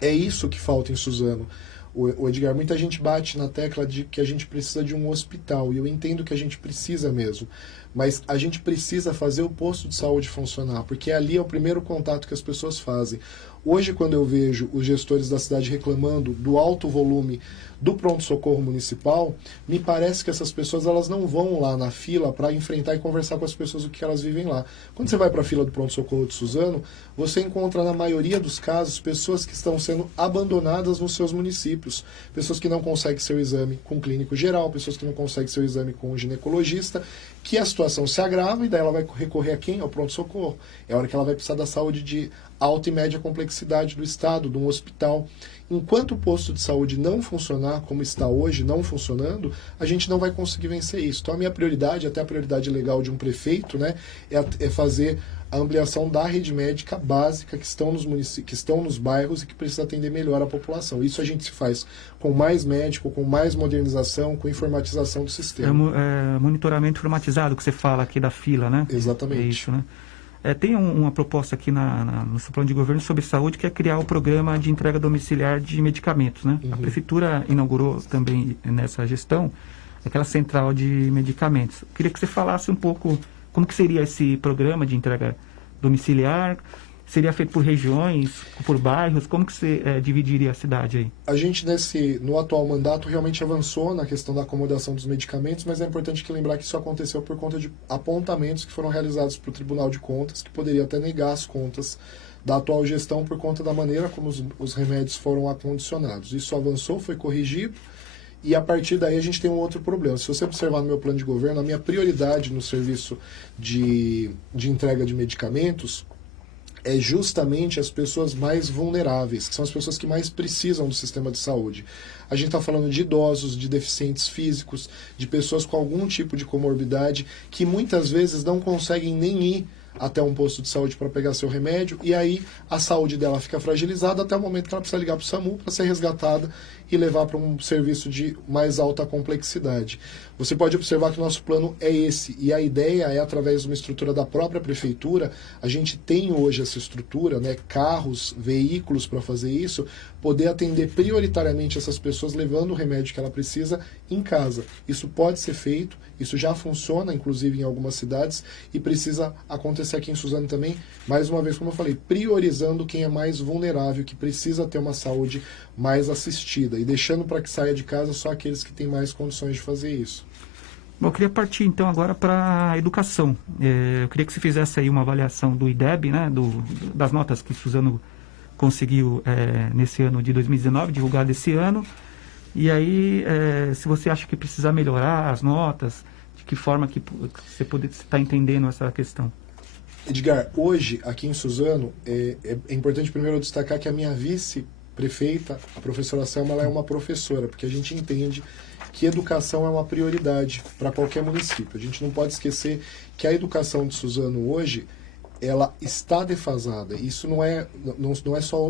É isso que falta em Suzano. O Edgar, muita gente bate na tecla de que a gente precisa de um hospital, e eu entendo que a gente precisa mesmo, mas a gente precisa fazer o posto de saúde funcionar, porque ali é o primeiro contato que as pessoas fazem. Hoje, quando eu vejo os gestores da cidade reclamando do alto volume do pronto-socorro municipal, me parece que essas pessoas elas não vão lá na fila para enfrentar e conversar com as pessoas o que elas vivem lá. Quando você vai para a fila do pronto-socorro de Suzano, você encontra, na maioria dos casos, pessoas que estão sendo abandonadas nos seus municípios. Pessoas que não conseguem seu exame com o clínico geral, pessoas que não conseguem seu exame com o ginecologista, que a situação se agrava e daí ela vai recorrer a quem? Ao pronto-socorro. É a hora que ela vai precisar da saúde de alta e média complexidade do estado, de um hospital. Enquanto o posto de saúde não funcionar como está hoje, não funcionando, a gente não vai conseguir vencer isso. Então a minha prioridade, até a prioridade legal de um prefeito, né, é fazer a ampliação da rede médica básica que estão nos municípios, que estão nos bairros e que precisa atender melhor a população. Isso a gente se faz com mais médico, com mais modernização, com informatização do sistema. Monitoramento informatizado que você fala aqui da fila, né? Exatamente. É isso, né? Tem uma proposta aqui no seu plano de governo sobre saúde, que é criar o programa de entrega domiciliar de medicamentos, né? A prefeitura inaugurou também nessa gestão aquela central de medicamentos. Eu queria que você falasse um pouco como que seria esse programa de entrega domiciliar. Seria feito por regiões, por bairros? Como que você dividiria a cidade aí? A gente, no atual mandato, realmente avançou na questão da acomodação dos medicamentos, mas é importante lembrar que isso aconteceu por conta de apontamentos que foram realizados para o Tribunal de Contas, que poderia até negar as contas da atual gestão por conta da maneira como os remédios foram acondicionados. Isso avançou, foi corrigido, e a partir daí a gente tem um outro problema. Se você observar no meu plano de governo, a minha prioridade no serviço de entrega de medicamentos é justamente as pessoas mais vulneráveis, que são as pessoas que mais precisam do sistema de saúde. A gente está falando de idosos, de deficientes físicos, de pessoas com algum tipo de comorbidade, que muitas vezes não conseguem nem ir até um posto de saúde para pegar seu remédio, e aí a saúde dela fica fragilizada até o momento que ela precisa ligar para o SAMU para ser resgatada e levar para um serviço de mais alta complexidade. Você pode observar que o nosso plano é esse, e a ideia é, através de uma estrutura da própria prefeitura, a gente tem hoje essa estrutura, né, carros, veículos para fazer isso, poder atender prioritariamente essas pessoas levando o remédio que ela precisa em casa. Isso pode ser feito, isso já funciona, inclusive, em algumas cidades, e precisa acontecer aqui em Suzano também, mais uma vez, como eu falei, priorizando quem é mais vulnerável, que precisa ter uma saúde mais assistida, e deixando para que saia de casa só aqueles que têm mais condições de fazer isso. Bom, eu queria partir então agora para a educação. Eu queria que você fizesse aí uma avaliação do IDEB, né, das notas que Suzano conseguiu nesse ano de 2019, divulgado esse ano. E aí, se você acha que precisa melhorar as notas, de que forma que você está entendendo essa questão? Edgar, hoje, aqui em Suzano, é importante primeiro destacar que a minha vice-prefeita, a professora Selma, ela é uma professora, porque a gente entende que educação é uma prioridade para qualquer município. A gente não pode esquecer que a educação de Suzano hoje, ela está defasada. Isso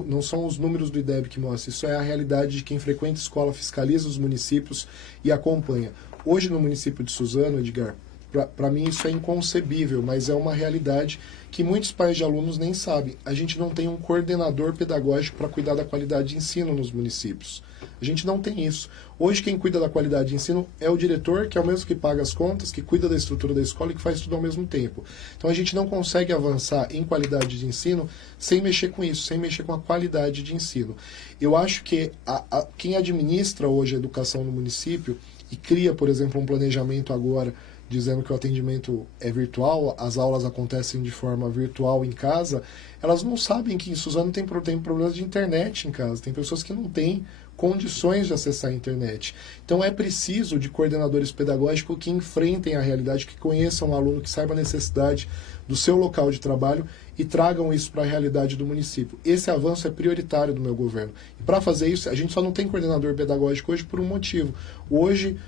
não são os números do IDEB que mostram, isso é a realidade de quem frequenta escola, fiscaliza os municípios e acompanha. Hoje no município de Suzano, Edgar, para mim isso é inconcebível, mas é uma realidade que muitos pais de alunos nem sabem. A gente não tem um coordenador pedagógico para cuidar da qualidade de ensino nos municípios. A gente não tem isso. Hoje quem cuida da qualidade de ensino é o diretor, que é o mesmo que paga as contas, que cuida da estrutura da escola e que faz tudo ao mesmo tempo. Então a gente não consegue avançar em qualidade de ensino sem mexer com isso, sem mexer com a qualidade de ensino. Eu acho que quem administra hoje a educação no município e cria, por exemplo, um planejamento agora dizendo que o atendimento é virtual, as aulas acontecem de forma virtual em casa, elas não sabem que em Suzano tem problemas de internet em casa, tem pessoas que não têm condições de acessar a internet. Então é preciso de coordenadores pedagógicos que enfrentem a realidade, que conheçam o aluno, que saibam a necessidade do seu local de trabalho e tragam isso para a realidade do município. Esse avanço é prioritário do meu governo. E para fazer isso, a gente só não tem coordenador pedagógico hoje por um motivo. Hoje,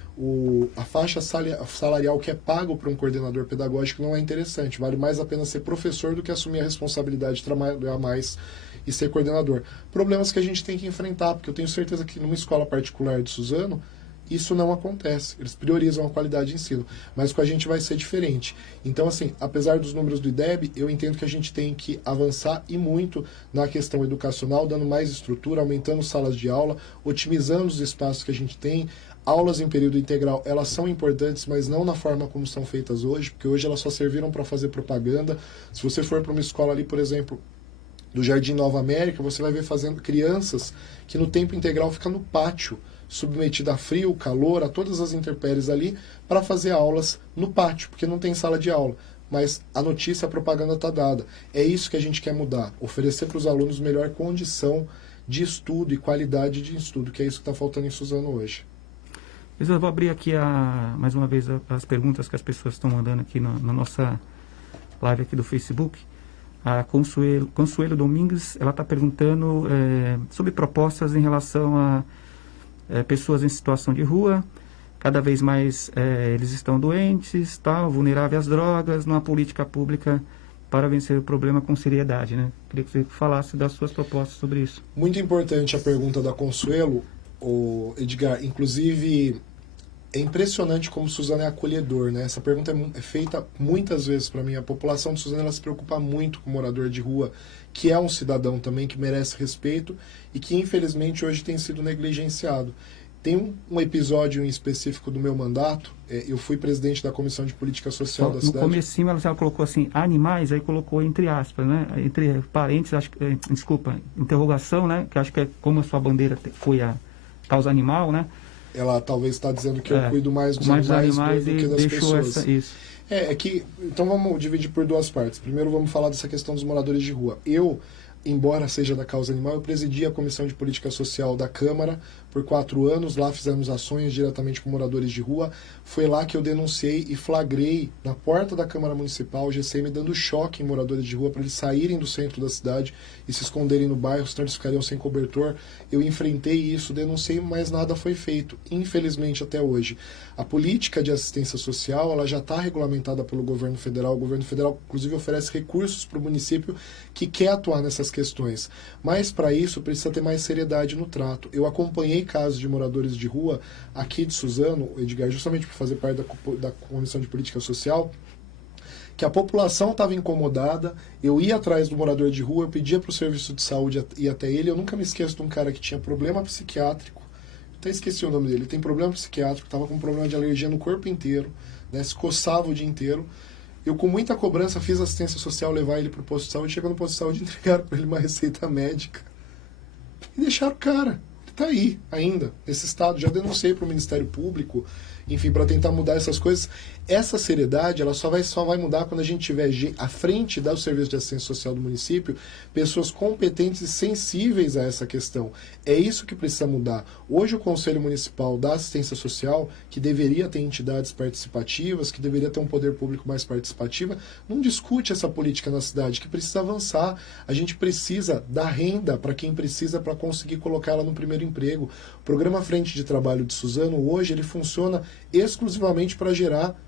a faixa salarial que é pago para um coordenador pedagógico não é interessante. Vale mais a pena ser professor do que assumir a responsabilidade de trabalhar mais e ser coordenador. Problemas que a gente tem que enfrentar, porque eu tenho certeza que numa escola particular de Suzano, isso não acontece. Eles priorizam a qualidade de ensino. Mas com a gente vai ser diferente. Então, assim, apesar dos números do IDEB, eu entendo que a gente tem que avançar e muito na questão educacional, dando mais estrutura, aumentando salas de aula, otimizando os espaços que a gente tem. Aulas em período integral, elas são importantes, mas não na forma como são feitas hoje, porque hoje elas só serviram para fazer propaganda. Se você for para uma escola ali, por exemplo, do Jardim Nova América, você vai ver fazendo crianças que no tempo integral ficam no pátio, submetida a frio, calor, a todas as intempéries ali, para fazer aulas no pátio, porque não tem sala de aula. Mas a notícia, a propaganda está dada. É isso que a gente quer mudar, oferecer para os alunos melhor condição de estudo e qualidade de estudo, que é isso que está faltando em Suzano hoje. Eu vou abrir aqui mais uma vez as perguntas que as pessoas estão mandando aqui na nossa live aqui do Facebook. A Consuelo Domingues, ela está perguntando sobre propostas em relação a pessoas em situação de rua. Cada vez mais eles estão doentes, tal, vulneráveis às drogas, numa política pública para vencer o problema com seriedade, né? Queria que você falasse das suas propostas sobre isso. Muito importante a pergunta da Consuelo, Edgar. Inclusive, é impressionante como Suzano é acolhedor, né? Essa pergunta é feita muitas vezes para mim. A população de Suzano, ela se preocupa muito com o morador de rua, que é um cidadão também que merece respeito e que infelizmente hoje tem sido negligenciado. Tem um episódio em específico do meu mandato, eu fui presidente da Comissão de Política Social da cidade. No comecinho ela colocou assim, animais, aí colocou entre aspas, né? Entre parênteses, acho que, desculpa, interrogação, né? Que acho que é como a sua bandeira foi a causa animal, né? Ela talvez está dizendo que eu cuido mais dos animais do que das pessoas. Então vamos dividir por duas partes. Primeiro vamos falar dessa questão dos moradores de rua. Embora seja da causa animal, eu presidi a Comissão de Política Social da Câmara por 4 anos. Lá fizemos ações diretamente com moradores de rua. Foi lá que eu denunciei e flagrei na porta da Câmara Municipal o GCM dando choque em moradores de rua para eles saírem do centro da cidade e se esconderem no bairro, senão eles ficariam sem cobertor. Eu enfrentei isso, denunciei, mas nada foi feito, infelizmente até hoje. A política de assistência social, ela já está regulamentada pelo governo federal. O governo federal, inclusive, oferece recursos para o município que quer atuar nessas questões. Mas, para isso, precisa ter mais seriedade no trato. Eu acompanhei casos de moradores de rua aqui de Suzano, Edgar, justamente por fazer parte da Comissão de Política Social, que a população estava incomodada, eu ia atrás do morador de rua, eu pedia para o serviço de saúde ir até ele. Eu nunca me esqueço de um cara que tinha problema psiquiátrico, até esqueci o nome dele, ele tem problema psiquiátrico, estava com problema de alergia no corpo inteiro, né, se coçava o dia inteiro. Eu, com muita cobrança, fiz assistência social, levar ele para o posto de saúde. Chegou no posto de saúde, entregaram para ele uma receita médica e deixaram o cara. Ele está aí ainda, nesse estado. Já denunciei para o Ministério Público, enfim, para tentar mudar essas coisas. Essa seriedade, ela só vai mudar quando a gente tiver à frente do Serviço de Assistência Social do município pessoas competentes e sensíveis a essa questão. É isso que precisa mudar. Hoje o Conselho Municipal da Assistência Social, que deveria ter entidades participativas, que deveria ter um poder público mais participativo, não discute essa política na cidade, que precisa avançar. A gente precisa dar renda para quem precisa para conseguir colocá-la no primeiro emprego. O programa Frente de Trabalho de Suzano, hoje, ele funciona exclusivamente para gerar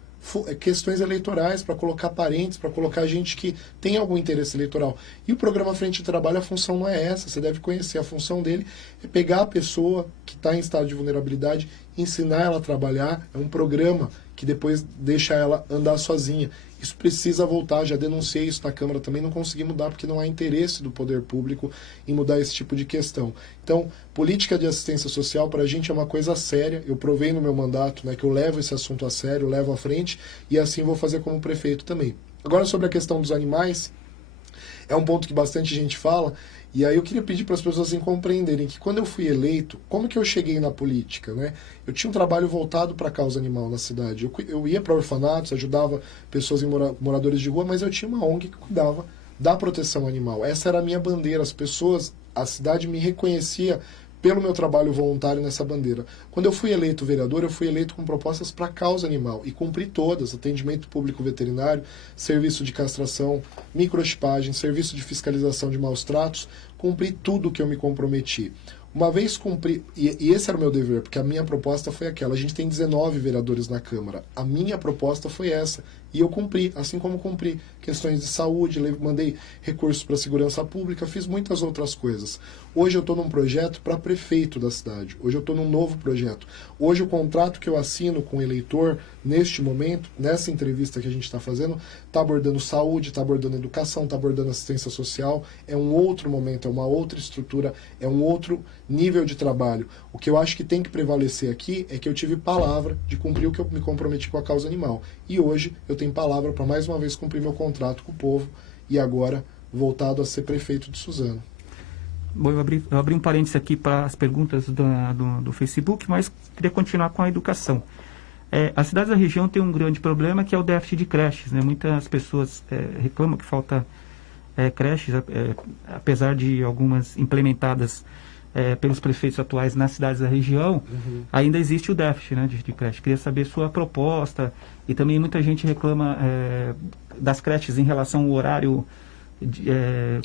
questões eleitorais, para colocar parentes, para colocar gente que tem algum interesse eleitoral. E o programa Frente de Trabalho, a função não é essa, você deve conhecer. A função dele é pegar a pessoa que está em estado de vulnerabilidade, ensinar ela a trabalhar. É um programa que depois deixa ela andar sozinha. Isso precisa voltar, já denunciei isso na Câmara também, não consegui mudar porque não há interesse do poder público em mudar esse tipo de questão. Então, política de assistência social para a gente é uma coisa séria. Eu provei no meu mandato, né, que eu levo esse assunto a sério, levo à frente, e assim vou fazer como prefeito também. Agora, sobre a questão dos animais, é um ponto que bastante gente fala, e aí eu queria pedir para as pessoas compreenderem que quando eu fui eleito, como que eu cheguei na política, né? Eu tinha um trabalho voltado para a causa animal na cidade. Eu ia para orfanatos, ajudava pessoas moradores de rua, mas eu tinha uma ONG que cuidava da proteção animal. Essa era a minha bandeira. A cidade me reconhecia pelo meu trabalho voluntário nessa bandeira. Quando eu fui eleito vereador, eu fui eleito com propostas para a causa animal e cumpri todas: atendimento público veterinário, serviço de castração, microchipagem, serviço de fiscalização de maus tratos. Cumpri tudo que eu me comprometi. Uma vez cumpri, e esse era o meu dever, porque a minha proposta foi aquela. A gente tem 19 vereadores na Câmara. A minha proposta foi essa. E eu cumpri, assim como cumpri questões de saúde, mandei recursos para a segurança pública, fiz muitas outras coisas. Hoje eu estou num projeto para prefeito da cidade. Hoje eu estou num novo projeto. Hoje o contrato que eu assino com o eleitor, neste momento, nessa entrevista que a gente está fazendo, está abordando saúde, está abordando educação, está abordando assistência social. É um outro momento, é uma outra estrutura, é um outro nível de trabalho. O que eu acho que tem que prevalecer aqui é que eu tive palavra de cumprir o que eu me comprometi com a causa animal. E hoje eu tenho palavra para mais uma vez cumprir meu contrato com o povo e agora voltado a ser prefeito de Suzano. Bom, eu abri um parênteses aqui para as perguntas do Facebook, mas queria continuar com a educação. As cidades da região têm um grande problema, que é o déficit de creches, né? Muitas pessoas reclamam que falta creches, apesar de algumas implementadas pelos prefeitos atuais nas cidades da região, ainda existe o déficit, né, de creche. Queria saber sua proposta, e também muita gente reclama das creches em relação ao horário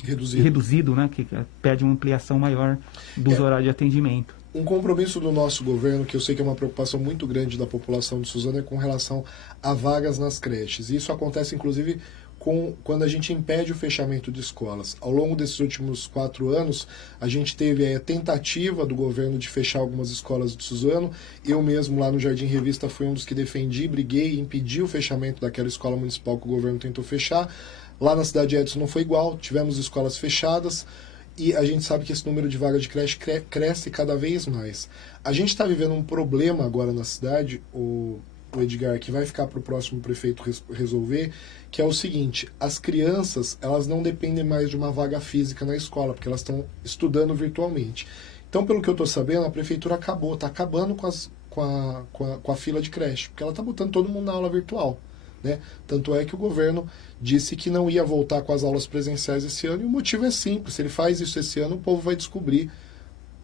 reduzido, né, que pede uma ampliação maior dos horários de atendimento. Um compromisso do nosso governo, que eu sei que é uma preocupação muito grande da população de Suzano, é com relação a vagas nas creches. E isso acontece, inclusive, quando a gente impede o fechamento de escolas. Ao longo desses últimos 4 anos, a gente teve a tentativa do governo de fechar algumas escolas de Suzano. Eu mesmo, lá no Jardim Revista, fui um dos que defendi, briguei e impedi o fechamento daquela escola municipal que o governo tentou fechar. Lá na cidade de Edson não foi igual, tivemos escolas fechadas. E a gente sabe que esse número de vagas de creche cresce cada vez mais. A gente está vivendo um problema agora na cidade, o Edgar, que vai ficar para o próximo prefeito resolver, que é o seguinte: as crianças, elas não dependem mais de uma vaga física na escola, porque elas estão estudando virtualmente. Então, pelo que eu estou sabendo, a prefeitura está acabando com a fila de creche, porque ela está botando todo mundo na aula virtual. Né? Tanto é que o governo disse que não ia voltar com as aulas presenciais esse ano, e o motivo é simples: se ele faz isso esse ano, o povo vai descobrir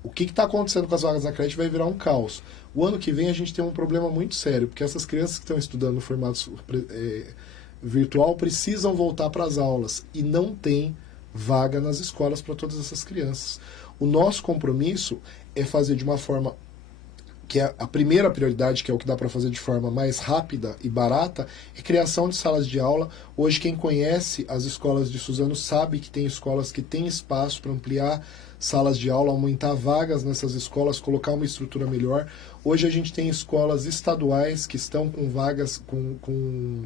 o que está acontecendo com as vagas na creche, vai virar um caos. O ano que vem a gente tem um problema muito sério, porque essas crianças que estão estudando no formato virtual precisam voltar para as aulas, e não tem vaga nas escolas para todas essas crianças. O nosso compromisso é fazer de uma forma que é a primeira prioridade, que é o que dá para fazer de forma mais rápida e barata, é criação de salas de aula. Hoje, quem conhece as escolas de Suzano sabe que tem escolas que têm espaço para ampliar salas de aula, aumentar vagas nessas escolas, colocar uma estrutura melhor. Hoje a gente tem escolas estaduais que estão com vagas, com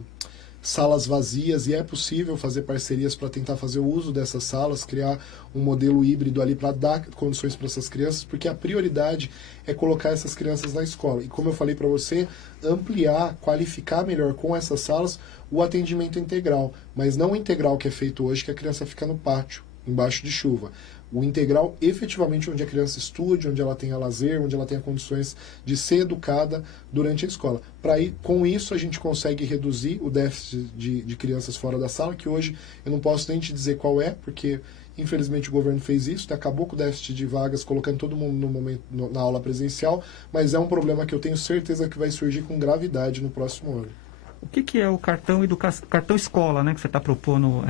salas vazias, e é possível fazer parcerias para tentar fazer o uso dessas salas, criar um modelo híbrido ali para dar condições para essas crianças, porque a prioridade é colocar essas crianças na escola. E como eu falei para você, ampliar, qualificar melhor com essas salas o atendimento integral, mas não o integral que é feito hoje, que a criança fica no pátio, embaixo de chuva. O integral, efetivamente, onde a criança estude, onde ela tenha lazer, onde ela tenha condições de ser educada durante a escola. Com isso, a gente consegue reduzir o déficit de crianças fora da sala, que hoje eu não posso nem te dizer qual é, porque, infelizmente, o governo fez isso, acabou com o déficit de vagas, colocando todo mundo na aula presencial, mas é um problema que eu tenho certeza que vai surgir com gravidade no próximo ano. O que é o cartão escola, né, que você está propondo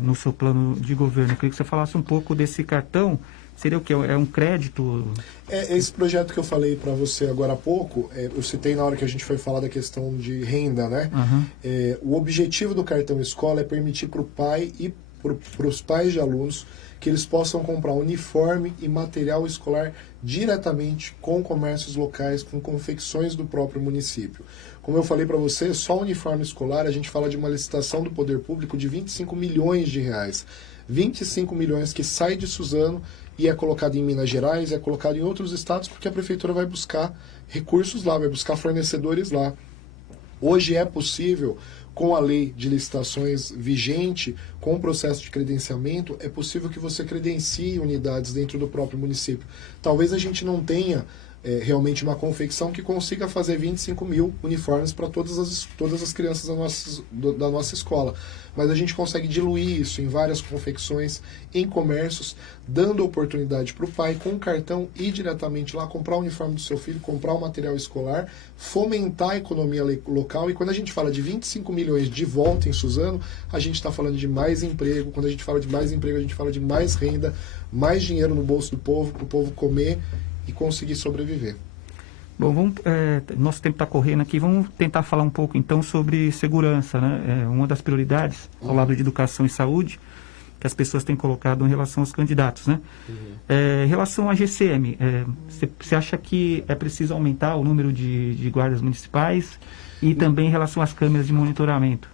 no seu plano de governo? Eu queria que você falasse um pouco desse cartão. Seria o quê? É um crédito? Esse projeto que eu falei para você agora há pouco, eu citei na hora que a gente foi falar da questão de renda, né? Uhum. O objetivo do cartão escola é permitir para o pai e para os pais de alunos que eles possam comprar uniforme e material escolar diretamente com comércios locais, com confecções do próprio município. Como eu falei para você, só o uniforme escolar, a gente fala de uma licitação do poder público de 25 milhões de reais. 25 milhões que sai de Suzano e é colocado em Minas Gerais, é colocado em outros estados, porque a prefeitura vai buscar recursos lá, vai buscar fornecedores lá. Hoje é possível, com a lei de licitações vigente, com o processo de credenciamento, é possível que você credencie unidades dentro do próprio município. Talvez a gente não tenha realmente uma confecção que consiga fazer 25 mil uniformes para todas as crianças da nossa escola. Mas a gente consegue diluir isso em várias confecções, em comércios, dando oportunidade para o pai, com o cartão, ir diretamente lá, comprar o uniforme do seu filho, comprar o material escolar, fomentar a economia local. E quando a gente fala de 25 milhões de volta em Suzano, a gente está falando de mais emprego. Quando a gente fala de mais emprego, a gente fala de mais renda, mais dinheiro no bolso do povo, para o povo comer e conseguir sobreviver. Bom, nosso tempo está correndo aqui, vamos tentar falar um pouco então sobre segurança, né? Uma das prioridades, ao lado de educação e saúde, que as pessoas têm colocado em relação aos candidatos, né? Em relação à GCM, você acha que é preciso aumentar o número de guardas municipais e também em relação às câmeras de monitoramento?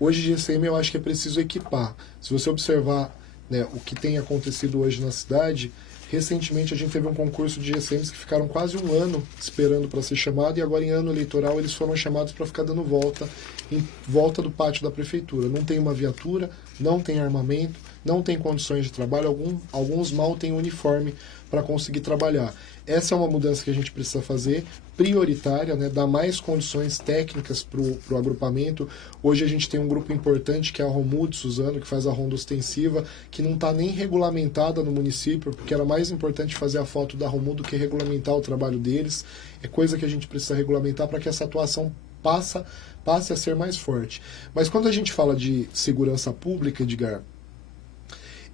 Hoje, GCM, eu acho que é preciso equipar. Se você observar, né, o que tem acontecido hoje na cidade, recentemente a gente teve um concurso de GCMs que ficaram quase um ano esperando para ser chamado, e agora em ano eleitoral eles foram chamados para ficar dando volta em volta do pátio da prefeitura. Não tem uma viatura, não tem armamento, não tem condições de trabalho, alguns mal têm uniforme para conseguir trabalhar. Essa é uma mudança que a gente precisa fazer, prioritária, né, dar mais condições técnicas para o agrupamento. Hoje a gente tem um grupo importante que é a Romulo de Suzano, que faz a ronda ostensiva, que não está nem regulamentada no município, porque era mais importante fazer a foto da Romulo do que regulamentar o trabalho deles. É coisa que a gente precisa regulamentar para que essa atuação passe a ser mais forte. Mas quando a gente fala de segurança pública, Edgar,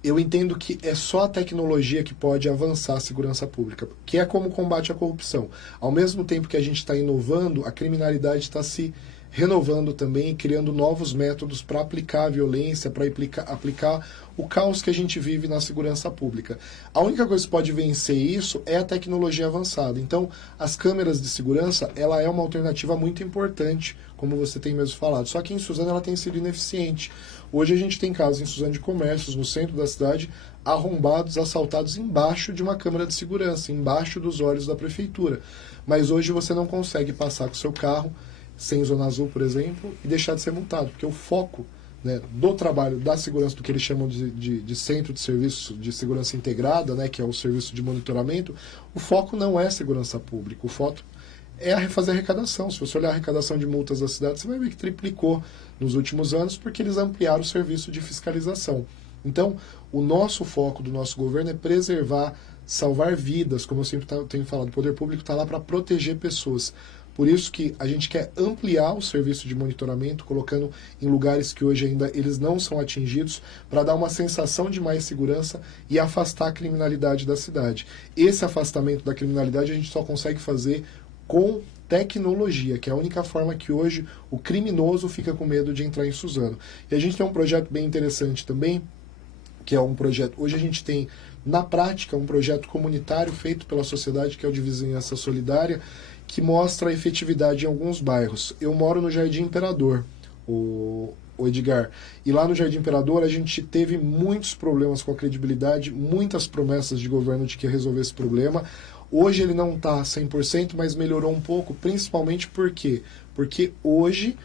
Eu entendo que é só a tecnologia que pode avançar a segurança pública, que é como combate à corrupção. Ao mesmo tempo que a gente está inovando, a criminalidade está se renovando também e criando novos métodos para aplicar a violência, para aplicar o caos que a gente vive na segurança pública. A única coisa que pode vencer isso é a tecnologia avançada. Então, as câmeras de segurança, ela é uma alternativa muito importante, como você tem mesmo falado. Só que em Suzano ela tem sido ineficiente. Hoje a gente tem casos em Suzano de comércios, no centro da cidade, arrombados, assaltados embaixo de uma câmera de segurança, embaixo dos olhos da prefeitura. Mas hoje você não consegue passar com o seu carro sem zona azul, por exemplo, e deixar de ser multado, porque o foco, né, do trabalho da segurança, do que eles chamam de centro de serviço de segurança integrada, né, que é o serviço de monitoramento, o foco não é segurança pública, o foco é fazer arrecadação. Se você olhar a arrecadação de multas da cidade, você vai ver que triplicou nos últimos anos, porque eles ampliaram o serviço de fiscalização. Então, o nosso foco do nosso governo é preservar, salvar vidas, como eu sempre tenho falado, o poder público está lá para proteger pessoas. Por isso que a gente quer ampliar o serviço de monitoramento, colocando em lugares que hoje ainda eles não são atingidos, para dar uma sensação de mais segurança e afastar a criminalidade da cidade. Esse afastamento da criminalidade a gente só consegue fazer com tecnologia, que é a única forma que hoje o criminoso fica com medo de entrar em Suzano. E a gente tem um projeto bem interessante também, que é um projeto... Hoje a gente tem, na prática, um projeto comunitário feito pela sociedade, que é o de Vizinhança Solidária, que mostra a efetividade em alguns bairros. Eu moro no Jardim Imperador, o Edgar, e lá no Jardim Imperador a gente teve muitos problemas com a credibilidade, muitas promessas de governo de que ia resolver esse problema. Hoje ele não está 100%, mas melhorou um pouco, principalmente por quê? Porque hoje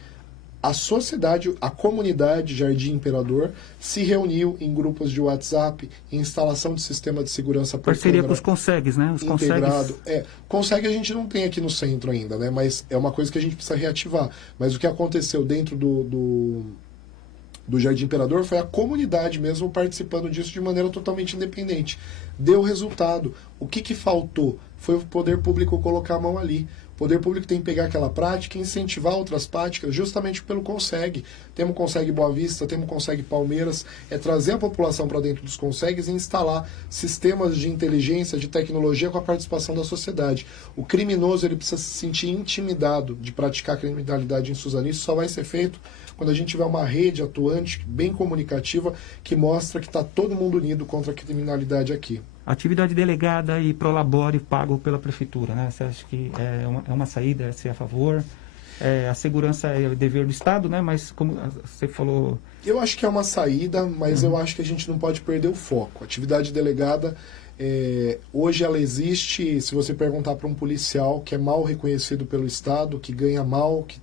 a sociedade, a comunidade Jardim Imperador se reuniu em grupos de WhatsApp, em instalação de sistema de segurança por parceria com os consegues, né? Os integrado. consegues. Consegue a gente não tem aqui no centro ainda, né? Mas é uma coisa que a gente precisa reativar. Mas o que aconteceu dentro do Jardim Imperador foi a comunidade mesmo participando disso de maneira totalmente independente. Deu resultado. O que faltou? Foi o poder público colocar a mão ali. O poder público tem que pegar aquela prática e incentivar outras práticas justamente pelo Consegue. Temos Consegue Boa Vista, temos Consegue Palmeiras, é trazer a população para dentro dos Consegues e instalar sistemas de inteligência, de tecnologia com a participação da sociedade. O criminoso ele precisa se sentir intimidado de praticar criminalidade em Suzano. Isso só vai ser feito quando a gente tiver uma rede atuante, bem comunicativa, que mostra que está todo mundo unido contra a criminalidade aqui. Atividade delegada e prolabore pago pela prefeitura, né? Você acha que é uma saída, você é a favor? A segurança é o dever do Estado, né? Mas como você falou... Eu acho que é uma saída, mas eu acho que a gente não pode perder o foco. A atividade delegada, hoje ela existe, se você perguntar para um policial que é mal reconhecido pelo Estado, que ganha mal, que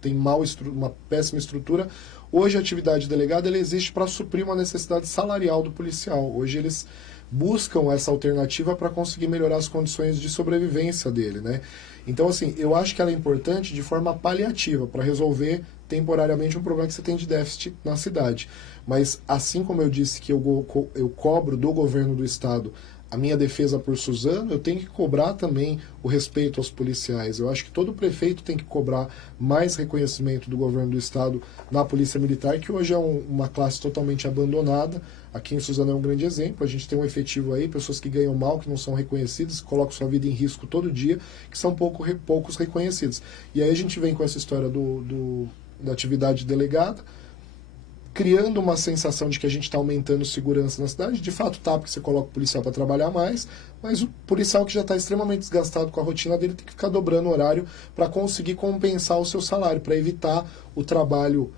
tem uma péssima estrutura, hoje a atividade delegada ela existe para suprir uma necessidade salarial do policial. Hoje eles buscam essa alternativa para conseguir melhorar as condições de sobrevivência dele, né? Então, assim, eu acho que ela é importante de forma paliativa, para resolver temporariamente um problema que você tem de déficit na cidade. Mas, assim como eu disse que eu cobro do governo do Estado a minha defesa por Suzano, eu tenho que cobrar também o respeito aos policiais. Eu acho que todo prefeito tem que cobrar mais reconhecimento do governo do Estado na Polícia Militar, que hoje é uma classe totalmente abandonada. Aqui em Suzano é um grande exemplo. A gente tem um efetivo aí, pessoas que ganham mal, que não são reconhecidas, que colocam sua vida em risco todo dia, que são poucos reconhecidos. E aí a gente vem com essa história da atividade delegada, criando uma sensação de que a gente está aumentando segurança na cidade. De fato tá, porque você coloca o policial para trabalhar mais, mas o policial que já está extremamente desgastado com a rotina dele tem que ficar dobrando o horário para conseguir compensar o seu salário, para evitar o trabalho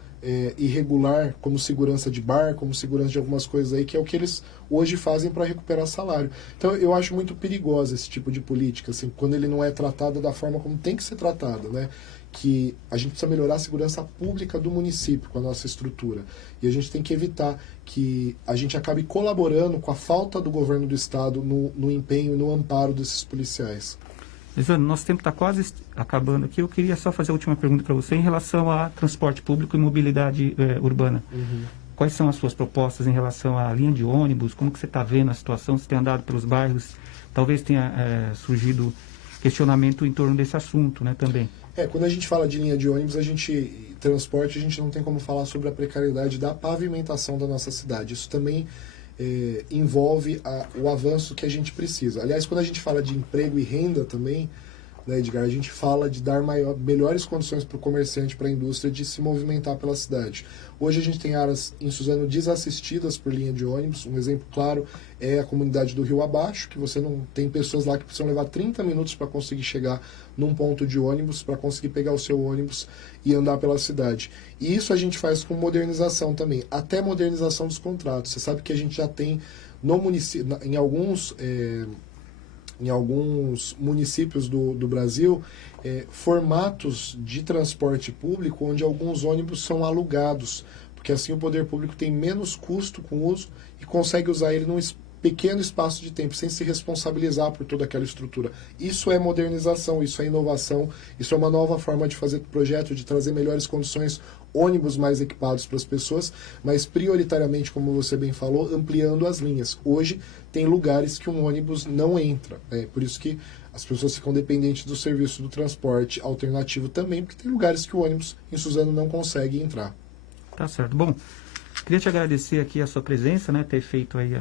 irregular, como segurança de bar, como segurança de algumas coisas aí, que é o que eles hoje fazem para recuperar salário. Então eu acho muito perigoso esse tipo de política, assim, quando ele não é tratado da forma como tem que ser tratado, né? Que a gente precisa melhorar a segurança pública do município com a nossa estrutura. E a gente tem que evitar que a gente acabe colaborando com a falta do governo do Estado no empenho e no amparo desses policiais. Lisandro, nosso tempo está quase acabando aqui. Eu queria só fazer a última pergunta para você em relação a transporte público e mobilidade urbana. Uhum. Quais são as suas propostas em relação à linha de ônibus? Como que você está vendo a situação? Você tem andado pelos bairros? Talvez tenha surgido questionamento em torno desse assunto, né, também. Quando a gente fala de linha de ônibus, transporte, a gente não tem como falar sobre a precariedade da pavimentação da nossa cidade. Isso também envolve o avanço que a gente precisa. Aliás, quando a gente fala de emprego e renda também, né, Edgar, a gente fala de dar melhores condições para o comerciante, para a indústria de se movimentar pela cidade. Hoje a gente tem áreas em Suzano desassistidas por linha de ônibus. Um exemplo claro é a comunidade do Rio Abaixo, que você não tem pessoas lá que precisam levar 30 minutos para conseguir chegar num ponto de ônibus, para conseguir pegar o seu ônibus e andar pela cidade. E isso a gente faz com modernização também, até modernização dos contratos. Você sabe que a gente já tem no município, em alguns municípios do Brasil, formatos de transporte público onde alguns ônibus são alugados, porque assim o poder público tem menos custo com o uso e consegue usar ele num pequeno espaço de tempo, sem se responsabilizar por toda aquela estrutura. Isso é modernização, isso é inovação, isso é uma nova forma de fazer projeto, de trazer melhores condições, ônibus mais equipados para as pessoas, mas prioritariamente, como você bem falou, ampliando as linhas. Hoje tem lugares que um ônibus não entra, por isso que as pessoas ficam dependentes do serviço do transporte alternativo também, porque tem lugares que o ônibus em Suzano não consegue entrar. Tá certo. Bom, queria te agradecer aqui a sua presença, né, ter feito aí,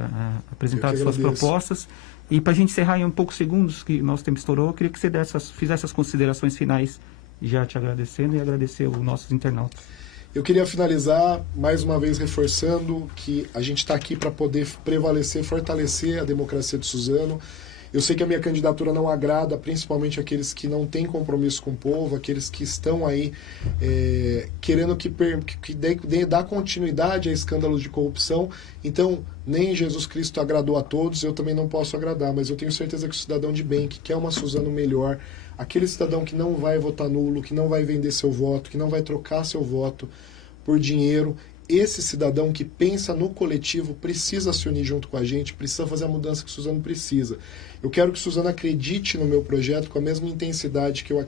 apresentado suas propostas. E para a gente encerrar em poucos segundos, que nosso tempo estourou, eu queria que você fizesse as considerações finais, já te agradecendo e agradecer os nossos internautas. Eu queria finalizar, mais uma vez, reforçando que a gente está aqui para poder prevalecer, fortalecer a democracia de Suzano. Eu sei que a minha candidatura não agrada, principalmente aqueles que não têm compromisso com o povo, aqueles que estão aí querendo que dê continuidade a escândalos de corrupção. Então, nem Jesus Cristo agradou a todos, eu também não posso agradar, mas eu tenho certeza que o cidadão de bem, que quer uma Suzano melhor, aquele cidadão que não vai votar nulo, que não vai vender seu voto, que não vai trocar seu voto por dinheiro, esse cidadão que pensa no coletivo precisa se unir junto com a gente, precisa fazer a mudança que Suzano precisa. Eu quero que Suzano acredite no meu projeto com a mesma intensidade que eu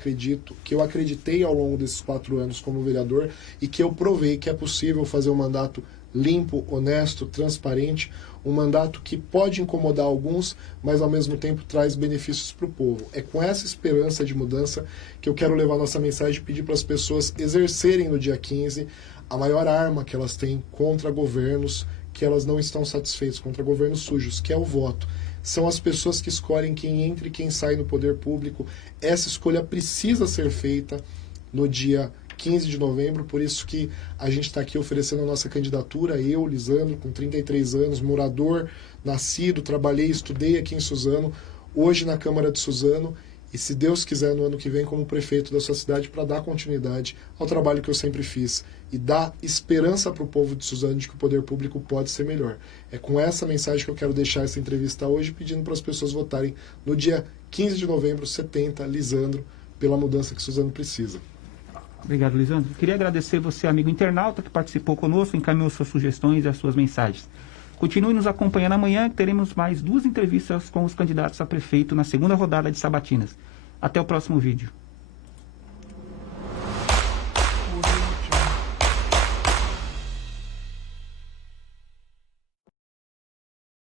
acreditei ao longo desses 4 anos como vereador e que eu provei que é possível fazer um mandato limpo, honesto, transparente, um mandato que pode incomodar alguns, mas ao mesmo tempo traz benefícios para o povo. É com essa esperança de mudança que eu quero levar nossa mensagem e pedir para as pessoas exercerem no dia 15 a maior arma que elas têm contra governos que elas não estão satisfeitas, contra governos sujos, que é o voto. São as pessoas que escolhem quem entra e quem sai no poder público. Essa escolha precisa ser feita no dia 15 de novembro, por isso que a gente está aqui oferecendo a nossa candidatura. Eu, Lisandro, com 33 anos, morador, nascido, trabalhei, estudei aqui em Suzano, hoje na Câmara de Suzano, e se Deus quiser, no ano que vem, como prefeito da sua cidade, para dar continuidade ao trabalho que eu sempre fiz e dar esperança para o povo de Suzano de que o poder público pode ser melhor. É com essa mensagem que eu quero deixar essa entrevista hoje, pedindo para as pessoas votarem no dia 15 de novembro, 70, Lisandro, pela mudança que Suzano precisa. Obrigado, Lisandro. Queria agradecer você, amigo internauta, que participou conosco, encaminhou suas sugestões e as suas mensagens. Continue nos acompanhando amanhã, que teremos mais 2 entrevistas com os candidatos a prefeito na segunda rodada de Sabatinas. Até o próximo vídeo.